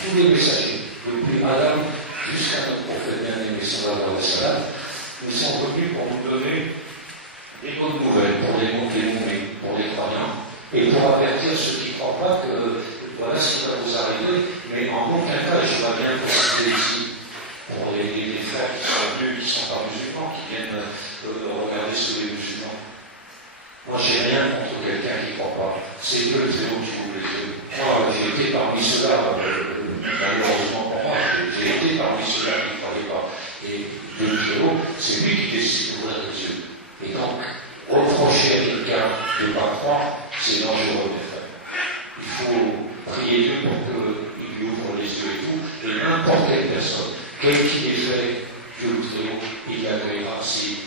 tous les messagers, depuis Adam jusqu'à notre prophète bien-aimé sallallahu alayhi wa sallam, ils sont venus pour nous donner des bonnes nouvelles, pour les montrer, pour les croyants, et pour avertir ceux qui ne croient pas que voilà ce qui va vous arriver, mais en aucun cas, je vais bien préciser ici, pour les frères qui sont venus, qui ne sont pas musulmans, qui viennent regarder sur les musulmans. Moi, j'ai rien contre quelqu'un qui ne croit pas. C'est Dieu le très haut qui ouvre les yeux. Moi, j'ai été parmi ceux-là, malheureusement pour moi, j'ai été parmi ceux-là qui ne croyaient pas. Et Dieu le très haut, c'est lui qui décide d'ouvrir les yeux. Et donc, reprocher à quelqu'un de ne pas croire, c'est dangereux, mes frères. Il faut prier Dieu pour qu'il lui ouvre les yeux et tout. Et n'importe quelle personne, quel qu'il ait fait, Dieu le très haut, il agréera si.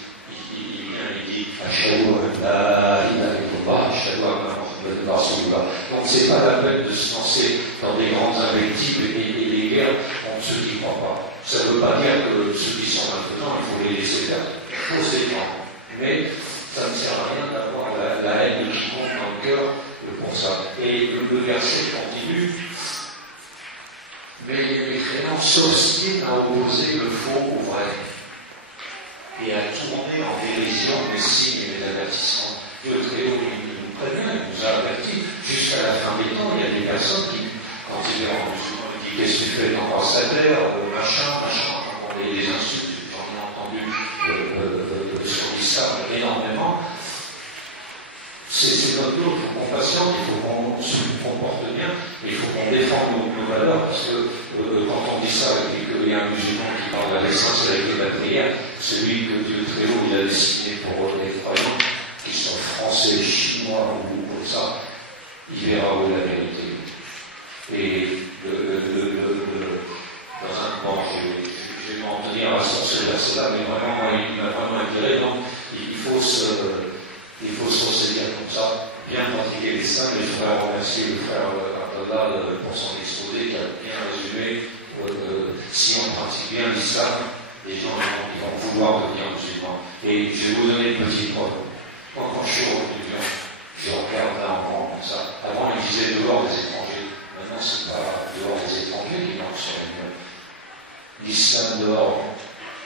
Il dit Ashhadu an la ilaha illallah, Ashhadu anna Muhammadan Rasulullah. Donc c'est pas la peine de se lancer dans des grandes invectives et des guerres contre ceux qui ne croient pas. Ça ne veut pas dire que ceux qui sont maintenant, il faut les laisser faire. Il faut se défendre. Mais ça ne sert à rien d'avoir la haine de quiconque dans le cœur pour ça. Et le verset continue. Mais les créants s'obstinent à opposer le faux au vrai et à tourner en dérision les signes et les avertissements. Dieu très haut, il nous prévient, il nous a avertis. Jusqu'à la fin des temps, il y a des personnes qui, quand ils verront musulmans, ils disent qu'est-ce que tu fais dans ta terre, machin, on les insultes, j'en ai entendu sur l'islam énormément. C'est notre lot, il faut qu'on patiente, il faut qu'on se comporte bien, il faut qu'on défende nos valeurs, parce que quand on dit ça et qu'il y a un musulman qui parle de l'essence avec la prière, celui que Dieu très haut il a dessiné pour les croyants, qui sont français, chinois ou comme ça, il verra où la vérité. Et dans un moment, je vais m'en tenir à ce verset-là, mais vraiment, il m'a vraiment intéressé, donc il faut se procéder comme ça, bien pratiquer l'islam, et je voudrais remercier le frère Abdallah pour son exposé qui a bien résumé. Si on pratique bien l'islam, les gens ils vont vouloir devenir musulmans. Et je vais vous donner une petite preuve. Moi, quand je suis revenu, je regarde là en grand comme ça. Avant, ils disaient dehors des étrangers. Maintenant, c'est pas dehors des étrangers qui manquent sur les l'islam dehors.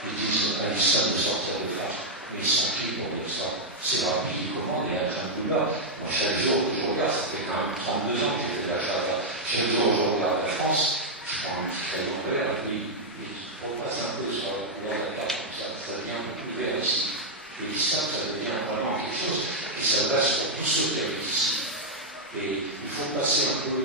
Ils disent à l'islam de sortir de France. Mais ils sont qui pour dire ça? C'est rapide, comment il y a un coup là. Moi, chaque jour que je regarde, ça fait quand même 32 ans que j'ai fait la Java. Chaque jour que je regarde la France, je prends un petit crayon vert et puis je repasse un peu sur la couleur de la carte comme ça devient un peu plus vert ici. Et l'islam, ça devient vraiment quelque chose qui s'adresse pour tous ceux qui habitent ici. Et il faut passer un peu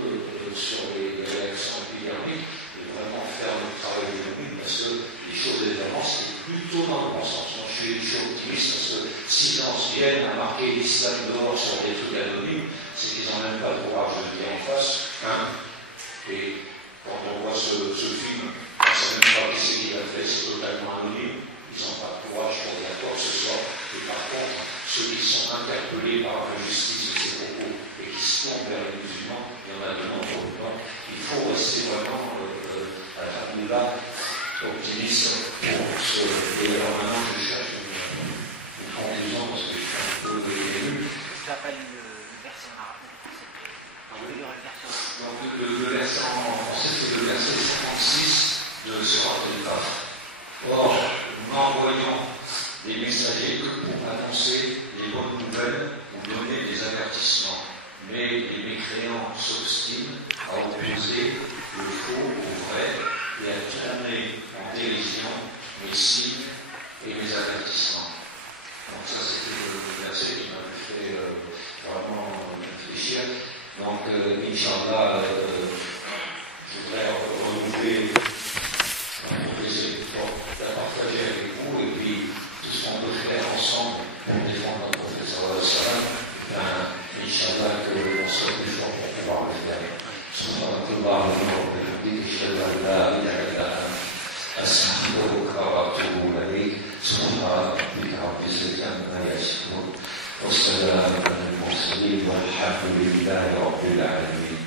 sur les réactions épidermiques et vraiment faire le travail de nous parce que les choses avancent plutôt dans le bon sens. Moi, je suis optimiste parce que si gens viennent à marquer l'islam dehors sur des trucs anonymes, c'est qu'ils n'ont même pas le courage de le dire en face. Hein. ce film, on ne sait même pas qui c'est qui l'a fait, c'est totalement anonyme, ils n'ont pas de courage pour dire quoi que ce soit. Et par contre, ceux qui sont interpellés par l'injustice de ces propos et qui se tournent vers les musulmans, il y en a de nombreux. Donc, il faut rester vraiment là, optimiste pour ce. Et alors maintenant, je cherche une conclusion parce que je suis un peu ému. Tu appelles le verset en arabe. Donc, le verset en français, c'est le verset 56 de Surat al-Kahf. Or, nous n'envoyons des messagers que pour annoncer les bonnes nouvelles ou donner des avertissements. Mais les mécréants s'obstinent à opposer le faux au vrai et à tourner en dérision les signes et les avertissements. Donc ça, c'était le verset qui m'avait fait vraiment réfléchir. Donc, Inch'Allah, je voudrais renouveler mon plaisir de partager avec vous et puis tout ce qu'on peut faire ensemble pour défendre notre professeur Salam. Inch'Allah, qu'on soit plus fort pour pouvoir le faire. Subhanallah, وبحمدك أشهد أن لا إله إلا أنت أستغفرك وأتوب إليك سبحان ربك رب العزة عما يصفون والسلام على المرسلين والحمد لله رب العالمين.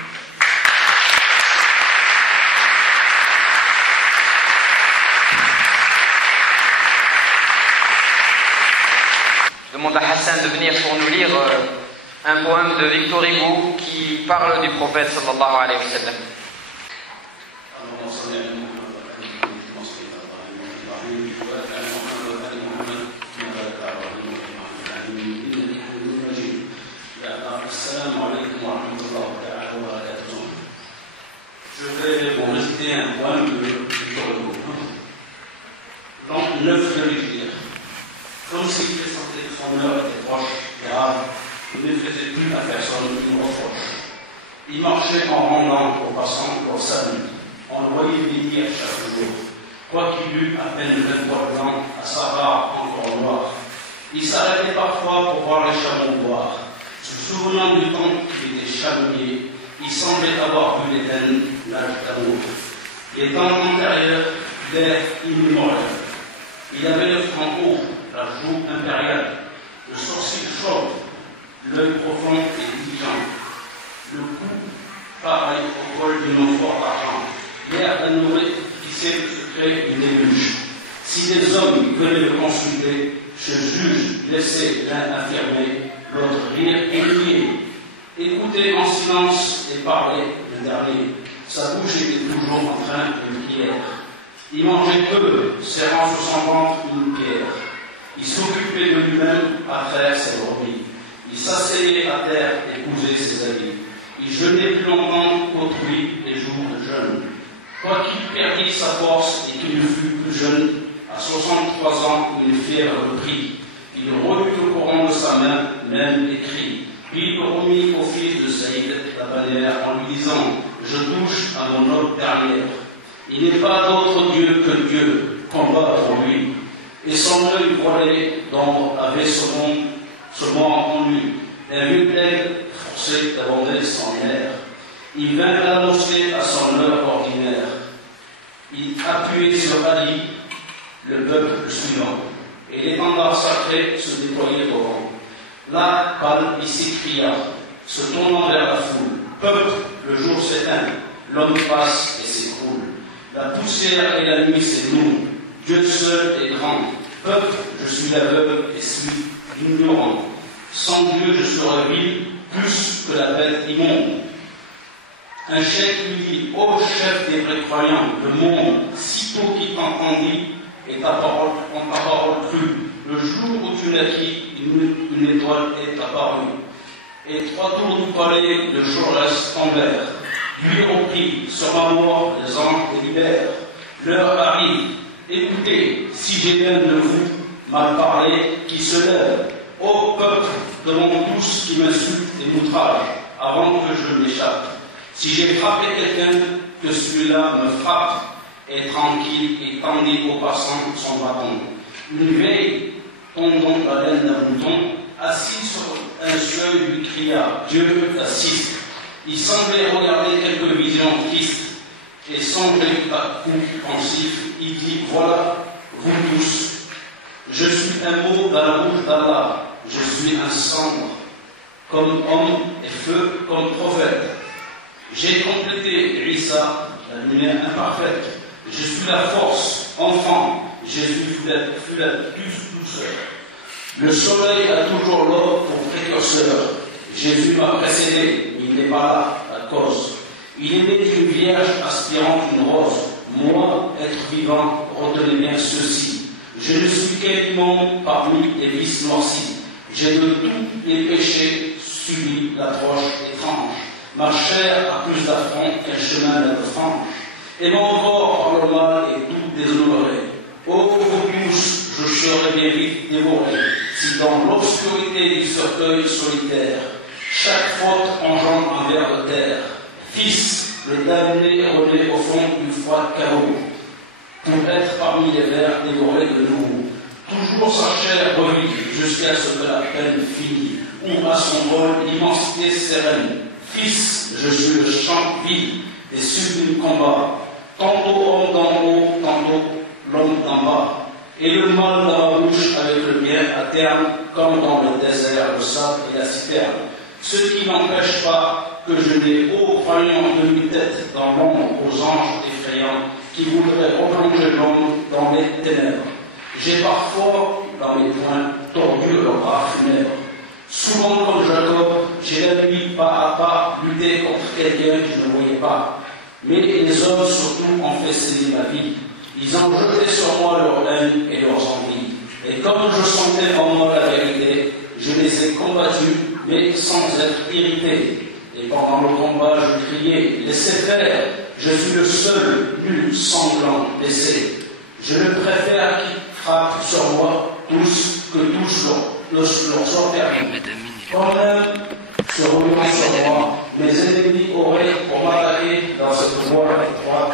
Je demande à Hassan de venir pour nous lire un poème de Victor Hugo qui parle du prophète sallallahu alayhi wa sallam. Je vais vous réciter un poème de Victor Hugo. L'an 9 de l'Église. Comme s'il pressentait que son heure était proche, grave, il ne faisait plus à personne une reproche. Il marchait en rendant aux passants leur salut. On le voyait venir chaque jour. Quoi qu'il eût à peine 20 poils blancs, à sa barbe encore noire. Il s'arrêtait parfois pour voir les chameaux boire. Se souvenant du temps qu'il était chamelier, il semblait avoir vu l'Éden, l'âge d'amour. Les temps antérieurs, l'air immémorial. Il avait le front haut, la joue impériale, le sourcil chauve, l'œil profond et diligent, le cou pareil au col d'une eau d'argent, l'air d'un nourri qui sait le secret d'une déluge. Si des hommes venaient le consulter, ce juge laissait l'un affirmer, l'autre rire et nier. Écouter en silence et parler le dernier. Sa bouche était toujours en train d'une prière. Il mangeait peu, serrant sur son ventre une pierre. Il s'occupait de lui-même à faire ses brebis. Il s'asseyait à terre et cousait ses habits. Il jeûnait plus longtemps qu'autrui les jours de jeûne. Quoiqu'il perdît sa force et qu'il ne fût plus jeune, à 63 ans, une fièvre le prit. Il remit au courant de sa main, même écrit. Puis il remit au fils de Saïd la bannière en lui disant « Je touche à mon ordre dernière. Il n'est pas d'autre Dieu que Dieu, combat pour lui. » Et son œil voilé d'ombre avait ce monde en lui. Un vieux aigle forcé d'abonder son air. Il vint l'annoncer à son heure ordinaire. Il appuyait sur Ali, le peuple suivant, et l'étendard sacré se déployait devant. Là, Pâle, il s'écria, se tournant vers la foule. Peuple, le jour s'éteint, l'homme passe et s'écroule. La poussière et la nuit, c'est nous. Dieu seul est grand. Peuple, je suis l'aveugle et suis l'ignorant. Sans Dieu, je serais vil, plus que la bête immonde. Un chef lui dit, ô chef des vrais croyants, le monde, sitôt qu'il t'entendit, et ta parole crue. Le jour où tu naquis, une étoile est apparue. Et 3 tours du palais, le jour reste tombèrent. Lui reprit, sur ma mort, les anges libèrent. L'heure arrive. Écoutez, si j'ai bien de vous mal parlé, qui se lève. Ô peuple, devant tous qui m'insultent et m'outragent, avant que je m'échappe. Si j'ai frappé quelqu'un, que celui-là me frappe, et tranquille et tendit au passant son bâton. Une veille, tondant la laine d'un mouton, assis sur un seuil, lui cria, Dieu t'assiste. Il semblait regarder quelques visions tristes, et sans un coup pensif, il dit, voilà, vous tous, je suis un mot dans la bouche d'Allah, je suis un cendre, comme homme et feu comme prophète. J'ai complété Isa, la lumière imparfaite. Je suis la force, enfant. Jésus fut la douceur. Le soleil a toujours l'or pour précurseur. Jésus m'a précédé, il n'est pas là, à cause. Il est né d'une vierge aspirant une rose. Moi, être vivant, retenez bien ceci. Je ne suis qu'un parmi les vices noircis. J'ai de tous les péchés subi l'approche étrange. Ma chair a plus d'affront qu'un chemin de frange. Et mon corps par le mal est tout déshonoré. Ô vos bouches, je serai bien vite dévoré, si dans l'obscurité du cercueil solitaire, chaque faute engendre un ver de terre. Fils, le damné renaît au fond du froid caveau, pour être parmi les vers dévorés de nouveau. Toujours sa chair revit, jusqu'à ce que la peine finit, ou à son vol l'immensité sereine. Fils, je suis le champ vide des sublimes combats, tantôt homme d'en haut, tantôt l'homme d'en bas. Et le mal dans la bouche avec le bien à terme, comme dans le désert, le sable et la citerne. Ce qui n'empêche pas que je n'ai ô croyant de tête dans l'ombre aux anges effrayants qui voudraient replonger l'homme dans les ténèbres. J'ai parfois, dans mes poings, tordu leurs bras funèbres. Souvent, comme Jacob, j'ai la nuit pas à pas lutter contre quelqu'un que je ne voyais pas. Mais les hommes surtout ont fait saisir ma vie. Ils ont jeté sur moi leur haine et leurs envies. Et comme je sentais en moi la vérité, je les ai combattus, mais sans être irrité. Et pendant le combat, je criais, laissez faire, je suis le seul, nul, sanglant, blessé. Je ne préfère qu'ils frappent sur moi tous que tous leur soient permis. Quand même, se remuant sur moi, mes ennemis auraient pour m'attaquer dans cette voie étroite.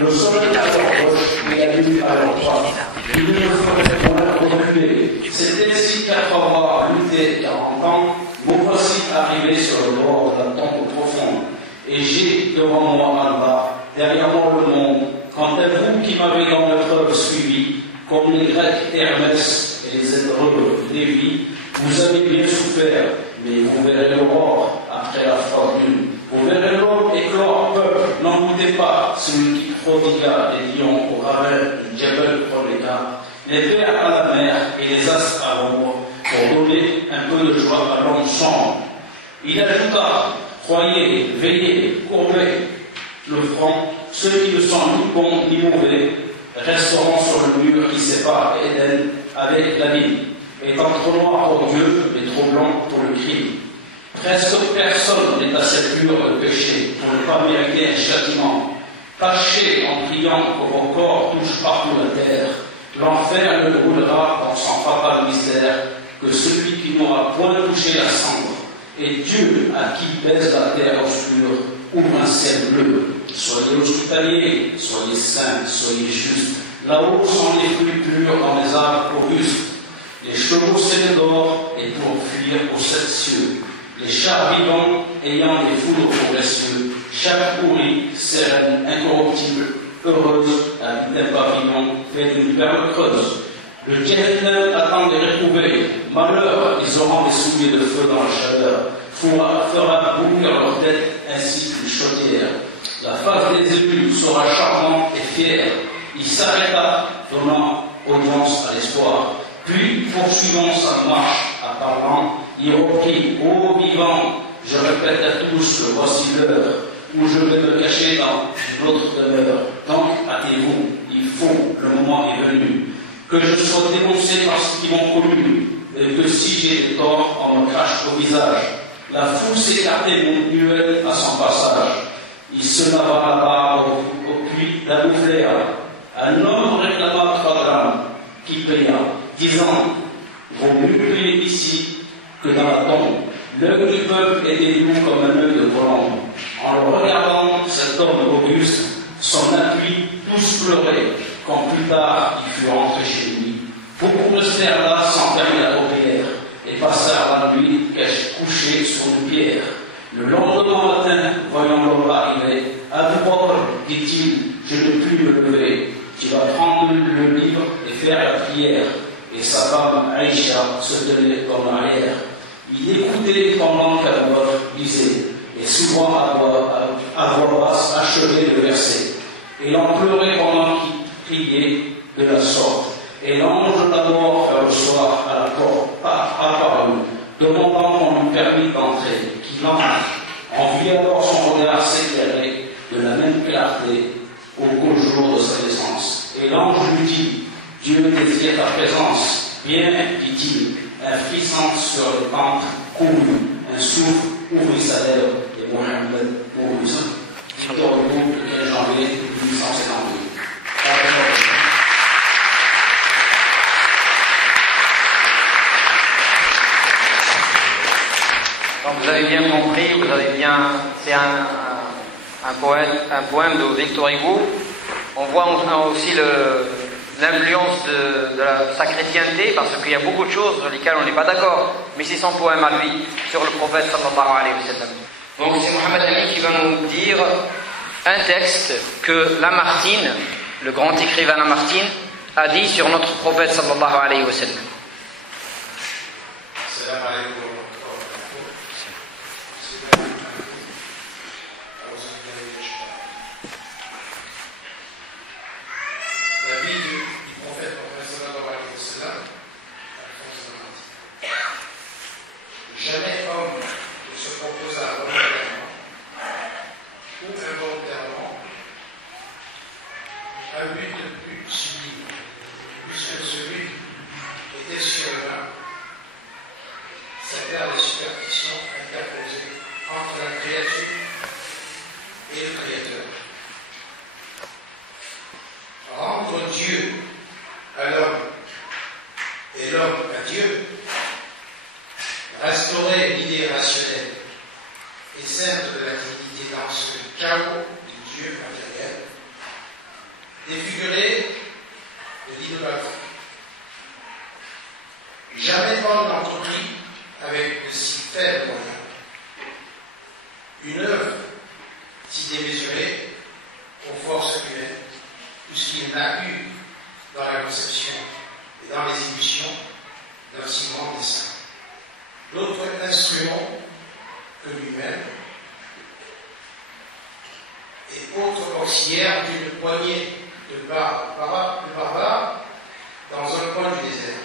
Le soleil à leur gauche et la lune à leur droite. Ils ne me feraient point reculer. C'était ainsi qu'après avoir lutté 40 ans, vous voici arrivé sur le bord de la tombe profonde. Et j'ai devant moi Allah, derrière moi le monde. Quant à vous qui m'avez dans l'épreuve suivi, comme les Grecs Hermès et les Hébreux Lévi, vous avez bien souffert, mais vous verrez l'aurore après la fortune. Vous verrez l'homme éclore peuple, n'en doutez pas, celui qui prodigua les lions au ravin du Djebel Proléga, les vers à la mer et les astres à l'ombre, pour donner un peu de joie à l'homme sombre. Il ajouta, croyez, veillez, courbez le front, ceux qui ne sont ni bons ni mauvais, resteront sur le mur qui sépare Éden avec la vie, étant trop noir pour Dieu et trop blanc pour le crime. Presque personne n'est assez pur de péché pour ne pas mériter un châtiment. Tâchez en priant que vos corps touchent partout la terre. L'enfer ne brûlera dans son fatal mystère que celui qui n'aura point touché la cendre. Et Dieu, à qui pèse la terre obscure, ouvre un ciel bleu. Soyez hospitaliers, soyez saints, soyez justes. Là-haut sont les fruits purs dans les arbres augustes. Les chevaux s'élèvent d'or et pour fuir aux sept cieux. Les chars vivants ayant des foudres progressieux, chaque pourri, sereine, incorruptible, heureuse, avec un pavillon fait d'une perle creuse. Le Jahannam attend de retrouver. Malheur, ils auront des souliers de feu dans la chaleur. Fera bouillir leur tête ainsi qu'une chaudière. La face des élus sera charmante et fière. Il s'arrêta, donnant audience à l'espoir. Puis, poursuivant sa marche, à parlant, il reprit, ô vivant, je répète à tous, le voici l'heure, où je vais me cacher dans une autre demeure. Donc, hâtez-vous, il faut, le moment est venu, que je sois dénoncé par ceux qui m'ont connu, et que si j'ai des torts, on me crache au visage. La foule s'écartait mutuelle à son passage. Il se lava la barbe au puits d'Abou Fléa. Un homme réclama 3 grammes, qui paya, disant, vaut mieux payer ici que dans la tombe. L'œil du peuple était doux comme un œil de colombe. En le regardant, cet homme auguste, son appui, tous pleuraient, quand plus tard il fut rentré chez lui. Beaucoup restèrent là sans faire la paupière, et passèrent la nuit couchés sur une pierre. Le lendemain matin, voyant l'homme arriver, Abou Bakr dit-il, je ne puis me lever. Tu vas prendre le livre et faire la prière. Et sa femme, Aïcha, se tenait en arrière. Il écoutait pendant qu'Abu Bakr lisait, et souvent à voix basse achevait le verset. Et l'on pleurait pendant qu'il priait de la sorte. Et l'ange d'abord vers le soir à la porte apparut, demandant qu'on lui permît d'entrer, qu'il entre. On vit alors son regard s'éclairer de la même clarté qu'au jour de sa naissance. Et l'ange lui dit, Dieu désire ta présence. Bien, dit-il, un frisson sur les pentes courut, un souffle ouvrit sa lèvre, et Mohammed mourut. Victor Hugo, le 15 janvier 1852. Donc vous avez bien compris, c'est un poème de Victor Hugo. On voit aussi l'influence de sa chrétienté, parce qu'il y a beaucoup de choses sur lesquelles on n'est pas d'accord, mais c'est son poème à lui, sur le prophète sallallahu alayhi wa sallam. Donc c'est Mohamed Amin qui va nous dire un texte que Lamartine, le grand écrivain Lamartine, a dit sur notre prophète sallallahu alayhi wa sallam. Salam alaykum. La vie du prophète sallallahu alayhi wa sallam, jamais homme ne se proposa volontairement ou involontairement un but plus sublime, puisque ce but était surhumain, s'appelle la superstition interposée entre la créature et le Créateur. Rendre Dieu à l'homme et l'homme à Dieu, restaurer l'idée rationnelle et sainte de la divinité dans ce chaos du Dieu matériel, défigurer de l'idolâtrie. Jamais homme n'entreprit avec de si faibles moyens une œuvre si démesurée aux forces humaines, puisqu'il n'a eu dans la conception et dans l'exécution d'un si grand dessein l'autre instrument que lui-même et autre auxiliaire d'une poignée de barbares dans un coin du désert.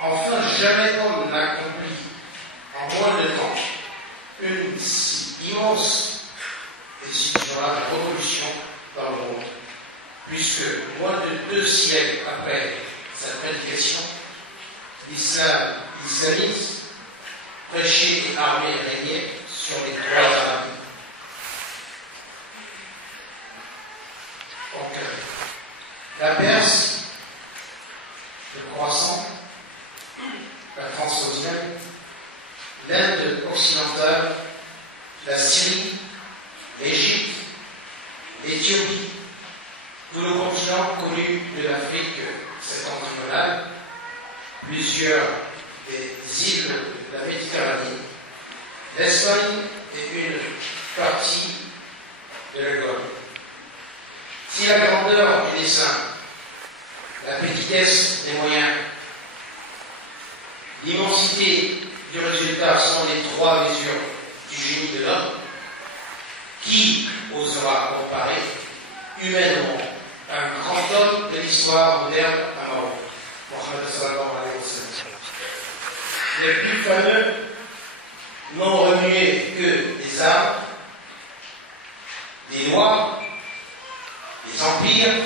Enfin, jamais homme n'accomplit en moins de temps une si immense et si durable révolution dans le monde, puisque moins de 2 siècles après sa prédication, l'islamisme, prêché et armé régnait sur les 3 arabes. Donc, la Perse, le Croissant, la Transrhodienne, l'Inde occidentale, la Syrie, l'Égypte, l'Éthiopie, tout le continent connu de l'Afrique septentrionale, plusieurs des îles de la Méditerranée, l'Espagne et une partie de la Gaule. Si la grandeur du dessein, la petitesse des moyens, l'immensité du résultat sont les 3 mesures du génie de l'homme, qui osera comparer humainement un grand homme de l'histoire moderne à Mahomet, Mohammed sallallahu alayhi wa sallam. Les plus fameux n'ont remué que les armes, les lois, les empires.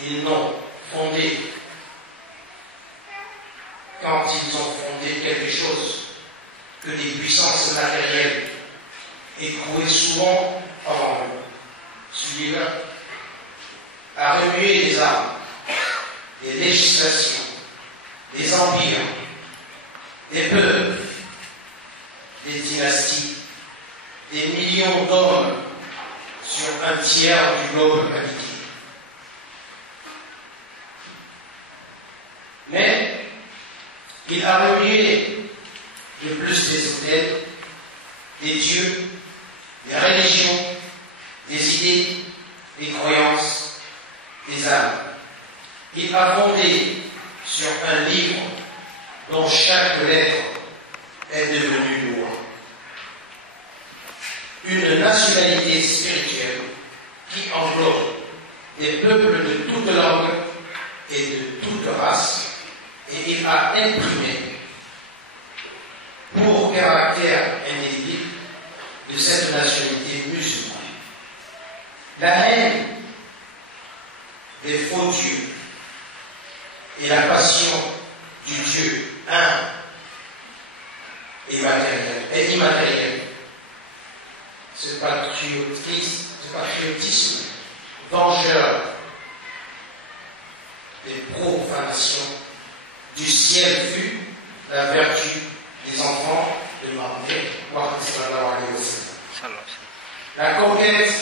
Ils n'ont fondé, quand ils ont fondé quelque chose, que des puissances matérielles écrouées souvent avant eux. Celui-là a remué les armes, les législations, les empires, des peuples, des dynasties, des millions d'hommes sur un tiers du globe habité. Mais il a remué de plus des hôtels, des dieux, des religions, des Il a fondé sur un livre dont chaque lettre est devenue loi. Une nationalité spirituelle qui englobe des peuples de toute langue et de toute race, et il a imprimé pour caractère indélébile de cette nationalité musulmane la haine des faux dieux et la passion du Dieu un et immatériel. Ce patriotisme vengeur des profanations du ciel fut la vertu des enfants de Mahomet. La conquête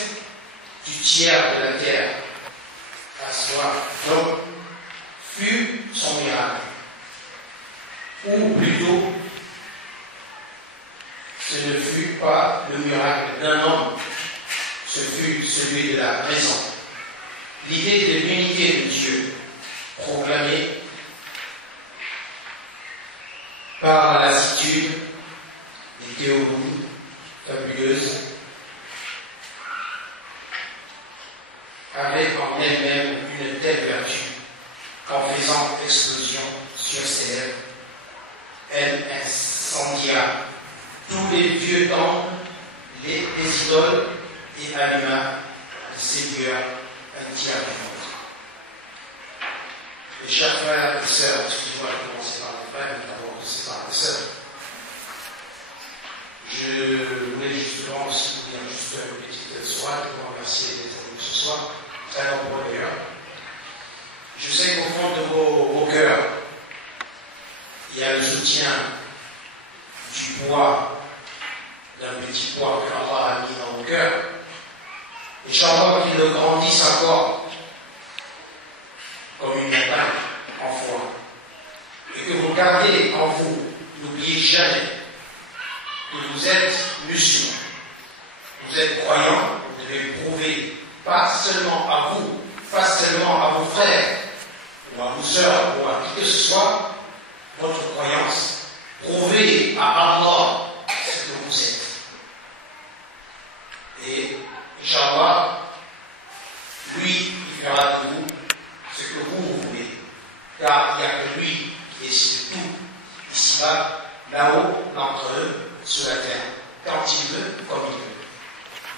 du tiers de la terre à soi d'homme fut son miracle. Ou plutôt, ce ne fut pas le miracle d'un homme, ce fut celui de la raison. L'idée de l'unité de Dieu, proclamée par la lassitude des théories fabuleuses, avait en elle-même une telle vertu qu'en faisant explosion sur ses lèvres, elle incendia tous les vieux temples, les idoles, et alluma le Seigneur entier du monde. Mes chers frères et sœurs, excusez-moi de commencer par les frères, mais d'abord commencer par les sœurs. Je voulais justement aussi vous dire juste une petite soirée pour remercier d'être venus ce soir, très nombreux d'ailleurs. Je sais qu'au fond de vos cœurs, il y a le soutien du poids, d'un petit poids que Allah a mis dans vos cœurs. Et Inch'Allah qu'il le grandisse encore comme une montagne en foi. Et que vous gardez en vous, n'oubliez jamais que vous êtes musulmans, vous êtes croyants, vous devez prouver pas seulement à vous, pas seulement à vos frères ou à vos sœurs ou à qui que ce soit, votre croyance. Prouvez à Allah ce que vous êtes. Et Inch'Allah, lui, il fera de vous ce que vous voulez. Car il n'y a que lui qui décide tout, ici-bas, là-haut, d'entre eux, sur la terre, quand il veut, comme il veut.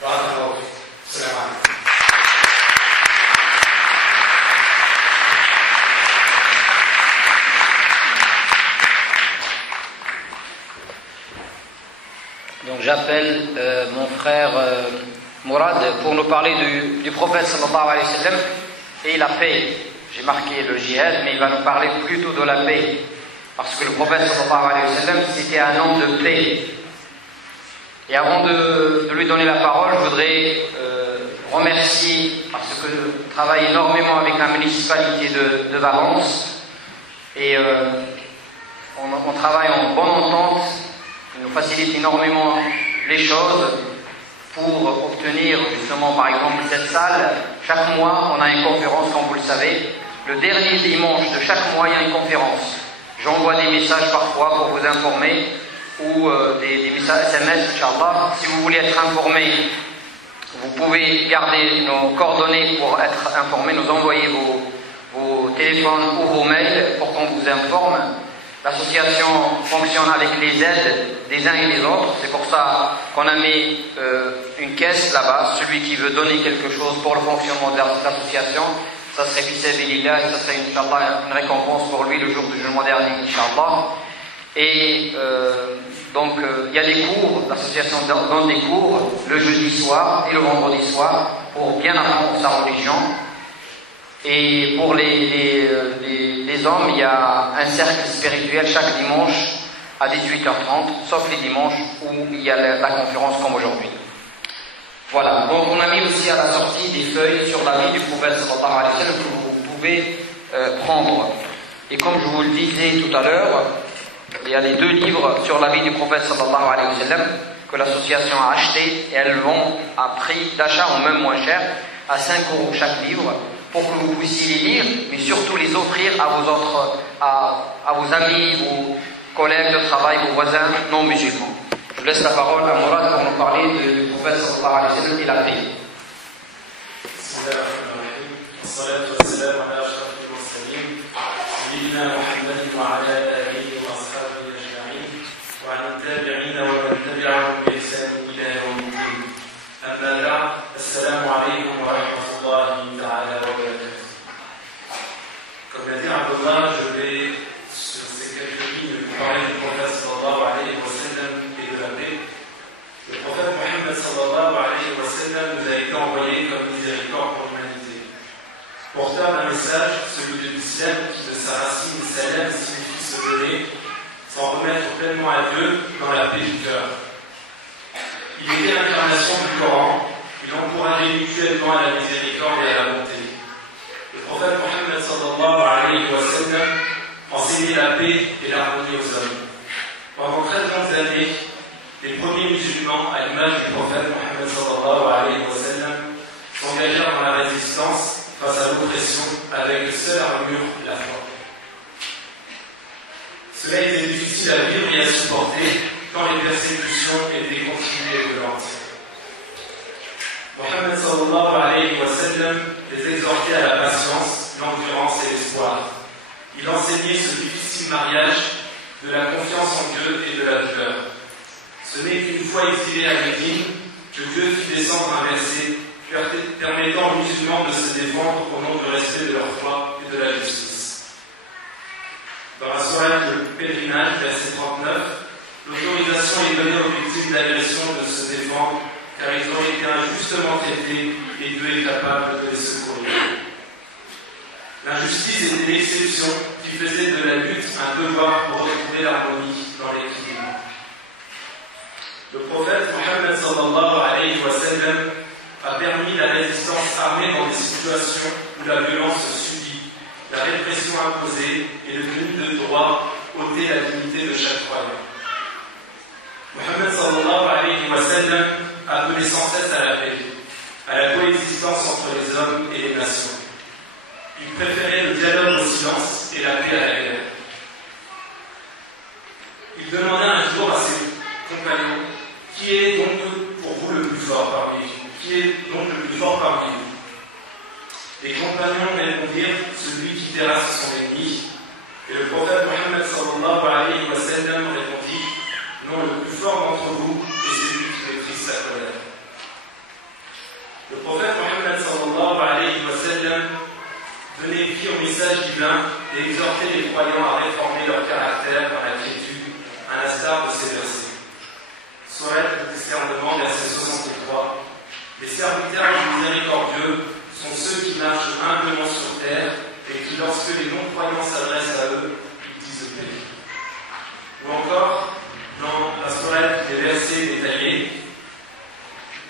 Voilà, c'est la main. Donc j'appelle mon frère Mourad pour nous parler du prophète sallallahu alayhi wa sallam et la paix. J'ai marqué le djihad, mais il va nous parler plutôt de la paix. Parce que le prophète sallallahu alayhi wa sallam, c'était un homme de paix. Et avant de lui donner la parole, je voudrais remercier, parce que je travaille énormément avec la municipalité de Valence, et on travaille en bonne entente. Il nous facilite énormément les choses pour obtenir justement par exemple cette salle. Chaque mois on a une conférence, comme vous le savez. Le dernier dimanche de chaque mois il y a une conférence. J'envoie des messages parfois pour vous informer ou des messages SMS, Inch'Allah. Si vous voulez être informé, vous pouvez garder nos coordonnées pour être informé, nous envoyer vos téléphones ou vos mails pour qu'on vous informe. L'association fonctionne avec les aides des uns et des autres. C'est pour ça qu'on a mis une caisse là-bas. Celui qui veut donner quelque chose pour le fonctionnement de l'association, ça serait fisabilillah, et ça serait Inch'Allah une récompense pour lui le jour du jeûne dernier, Inch'Allah. Et donc il y a des cours, l'association donne des cours le jeudi soir et le vendredi soir pour bien apprendre sa religion. Et pour les hommes, il y a un cercle spirituel chaque dimanche à 18h30, sauf les dimanches où il y a la conférence comme aujourd'hui. Voilà, donc on a mis aussi à la sortie des feuilles sur la vie du prophète sallallahu alayhi wa sallam que vous pouvez prendre. Et comme je vous le disais tout à l'heure, il y a les 2 livres sur la vie du prophète sallallahu alayhi wa sallam que l'association a acheté et elles vont à prix d'achat ou même moins cher, à 5 € chaque livre. pour que vous puissiez les lire, mais surtout les offrir à vos amis, vos collègues de travail, vos voisins non musulmans. Je laisse la parole à Mourad pour nous parler du prophète sallallahu alayhi wa sallam et la paix. Assalamu alaikum wa rahmatullahi ta'ala wa barakatuh. Comme l'a dit Abdullah, je vais sur ces quelques lignes vous parler du prophète sallallahu alayhi wa sallam et de la paix. Le prophète Mohammed sallallahu alayhi wa sallam nous a été envoyé comme miséricorde pour l'humanité. Porteur d'un message, celui de l'islam qui de sa racine salam signifie se donner, s'en remettre pleinement à Dieu dans la paix du cœur. Il est l'incarnation du Coran. Il encourageait mutuellement à la miséricorde et à la bonté. Le prophète Mohammed sallallahu alayhi wa sallam enseignait la paix et l'harmonie aux hommes. Pendant 13 longues années, les premiers musulmans, à l'image du prophète Mohammed sallallahu alayhi wa sallam, s'engagèrent dans la résistance face à l'oppression avec le seul armure, la foi. Cela était difficile à vivre et à supporter quand les persécutions étaient continuées et violentes. Mohammed sallallahu alayhi wa sallam les exhortait à la patience, l'endurance et l'espoir. Il enseignait ce difficile mariage de la confiance en Dieu et de la douleur. Ce n'est qu'une fois exilé à Médine que Dieu fit descendre un verset permettant aux musulmans de se défendre au nom du respect de leur foi et de la justice. Dans la soirée de pèlerinage, verset 39, l'autorisation est donnée aux victimes d'agression de se défendre car ils ont été injustement traités et Dieu est capable de les secourir. L'injustice était l'exception qui faisait de la lutte un devoir pour retrouver l'harmonie dans l'équilibre. Le prophète Mohammed sallallahu alayhi wa sallam a permis la résistance armée dans des situations où la violence subie, la répression imposée et le déni de droit ôtaient la dignité de chaque croyant. Mohammed sallallahu alayhi wa sallam appelait sans cesse à la paix, à la coexistence entre les hommes et les nations. Il préférait le dialogue au silence et la paix à la guerre. Il demanda un jour à ses compagnons: qui est donc pour vous le plus fort parmi vous? Qui est donc le plus fort parmi vous? Les compagnons répondirent: celui qui terrasse son ennemi. Et le prophète Mohammed sallallahu alayhi wa sallam répondit: non, le plus fort d'entre vous est celui qui maîtrise sa colère. Le prophète Mohammed sallallahu alayhi wa sallam donnait vie au message divin et exhortait les croyants à réformer leur caractère par la quiétude, à l'instar de ces versets. Sourate du discernement, verset 63. Les serviteurs du miséricordieux sont ceux qui marchent humblement sur terre et qui, lorsque les non-croyants s'adressent à eux, ils disent paix. Ou encore, dans la sourate des versets détaillés,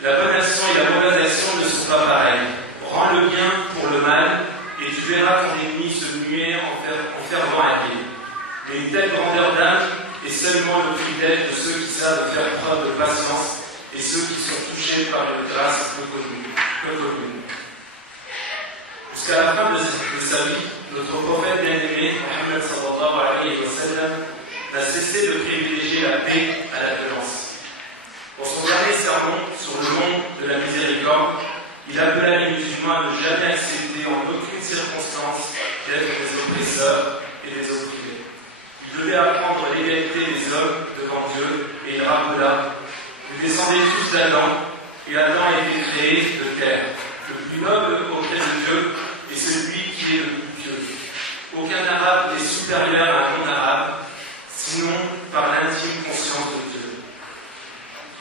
la bonne action et la mauvaise action ne sont pas pareilles. Rends le bien pour le mal et tu verras ton ennemi se muer en fervent allié. Mais une telle grandeur d'âme est seulement le privilège de ceux qui savent faire preuve de patience et ceux qui sont touchés par une grâce peu commune. Jusqu'à la fin de sa vie, notre prophète bien-aimé, Mohammed sallallahu alayhi wa sallam, n'a cessé de privilégier la paix à la violence. Pour son dernier sermon sur le monde de la miséricorde, il appela les musulmans à ne jamais accepter en aucune circonstance d'être des oppresseurs et des opprimés. Il devait apprendre l'égalité des hommes devant Dieu et il rappela: vous descendez tous d'Adam et Adam a été créé de terre. Le plus noble auprès de Dieu est celui qui est le plus pieux. Aucun arabe n'est supérieur à un non-arabe, sinon par l'intime conscience de Dieu.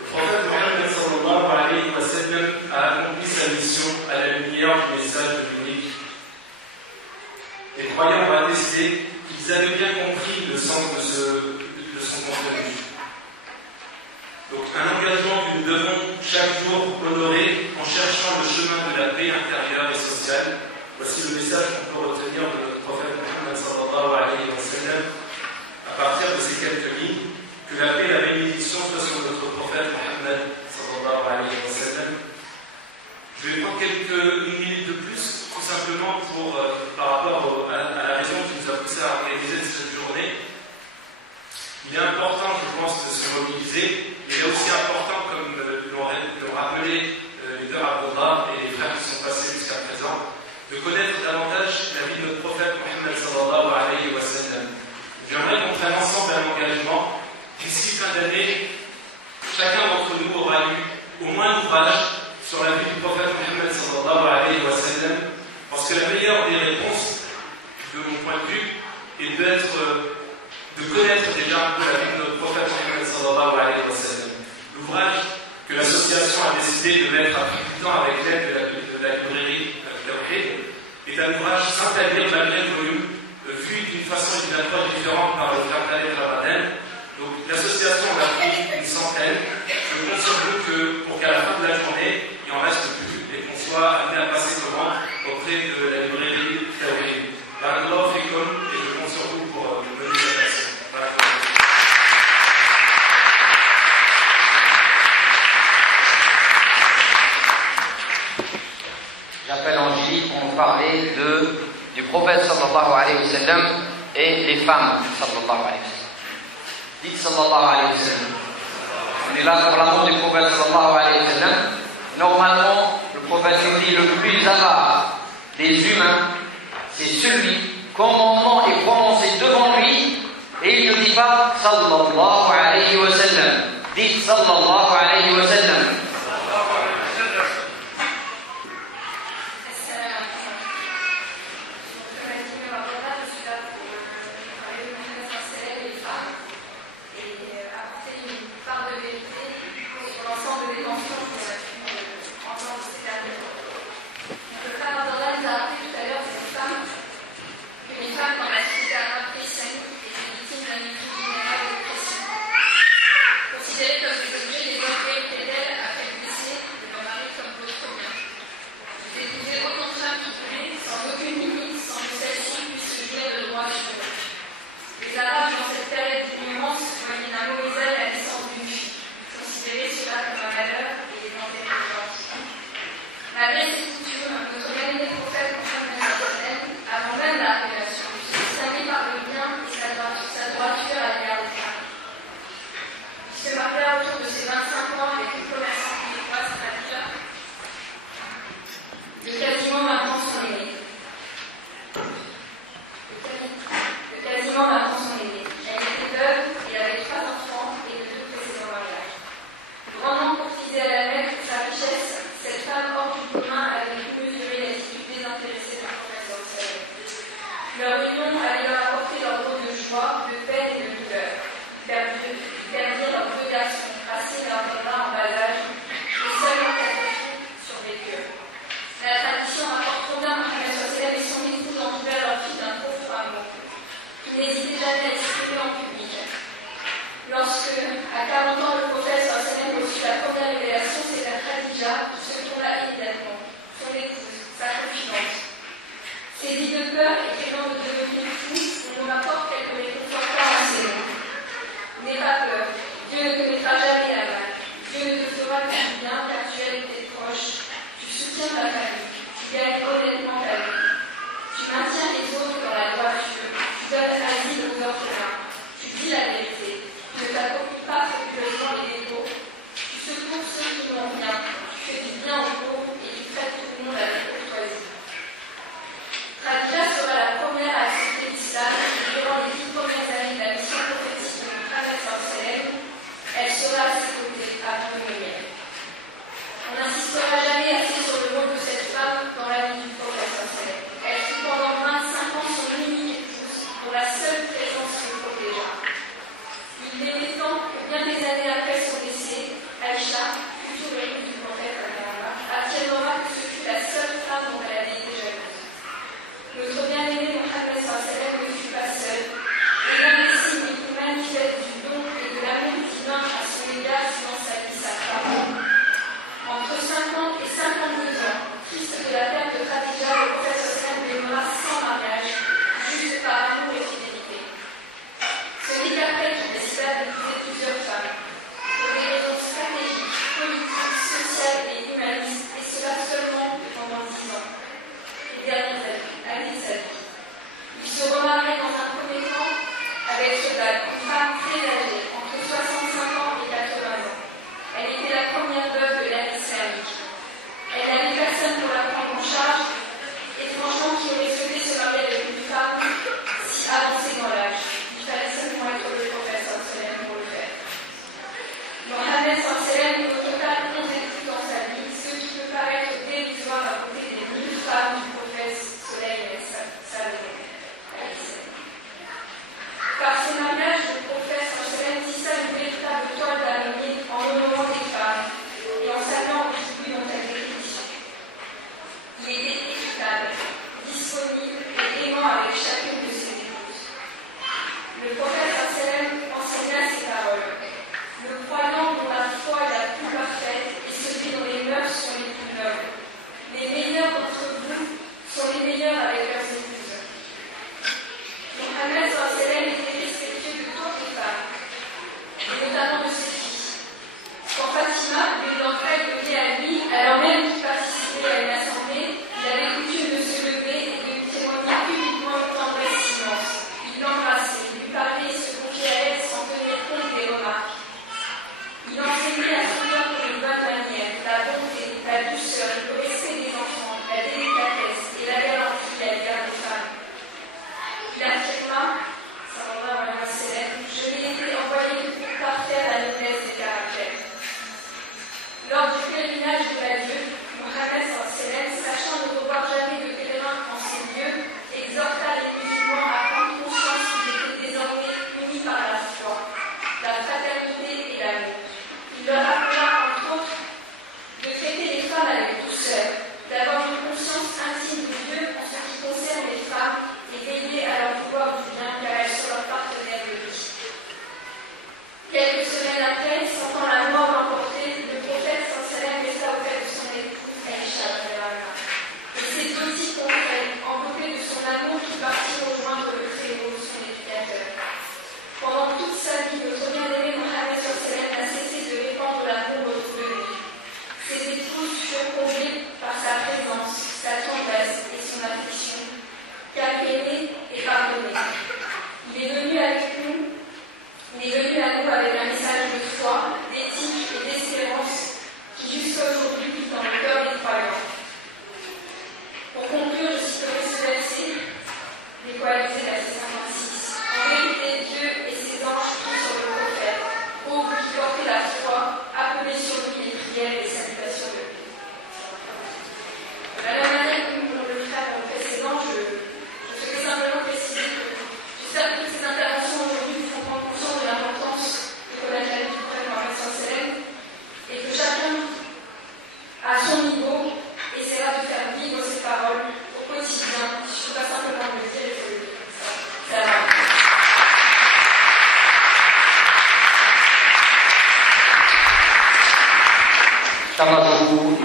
Le prophète Mohammed sallallahu alayhi wa sallam a accompli sa mission à la lumière du message de l'unique. Les croyants ont attesté qu'ils avaient bien compris le sens de son contenu. Donc un engagement que nous devons chaque jour honorer en cherchant le chemin de la paix intérieure et sociale. Voici le message qu'on peut retenir de notre prophète Mohammed sallallahu alayhi wa sallam à partir de ces quelques lignes. Que la paix et la bénédiction soient sur notre prophète Mohammed sallallahu alayhi wa sallam. Je vais prendre une minute de plus, tout simplement par rapport à la raison qui nous a poussé à organiser cette journée. Il est important, je pense, de se mobiliser. Il est aussi important, comme l'ont rappelé les deux Abdullah et les frères qui sont passés jusqu'à présent, de connaître davantage la vie de notre prophète Mohammed sallallahu alayhi wa sallam. J'aimerais qu'on prenne ensemble un engagement. D'ici fin d'année, chacun d'entre nous aura lu au moins un ouvrage sur la vie du prophète Mohammed sallallahu alayhi wa sallam, parce que la meilleure des réponses, de mon point de vue, est de connaître déjà un peu la vie de notre prophète Mohammed sallallahu alayhi wa sallam. L'ouvrage que l'association a décidé de mettre à plus du temps avec l'aide de la librairie Tawhid est un ouvrage simple à lire malgré le volume, vu d'une façon et d'une approche différente par le frère Khaled Ramadan. Donc l'association en a pris une centaine. Je compte sur vous que pour qu'à la fin de la journée, il en reste plus et qu'on soit amené à passer commande auprès de la librairie Tawhid. Barakallahu fikum, et je compte sur vous pour mener cette action. J'appelle Angélique pour nous parler du prophète sallallahu alayhi wa sallam et les femmes sallallahu alayhi wa sallam. Dites sallallahu alayhi wa sallam. On est là pour l'amour du prophète sallallahu alayhi wa sallam. Normalement, le prophète nous dit le plus avare des humains, c'est celui qu'on nom est prononcé devant lui et il ne dit pas sallallahu alayhi wa sallam. Dites sallallahu alayhi wa sallam. Considérées comme des objets des autres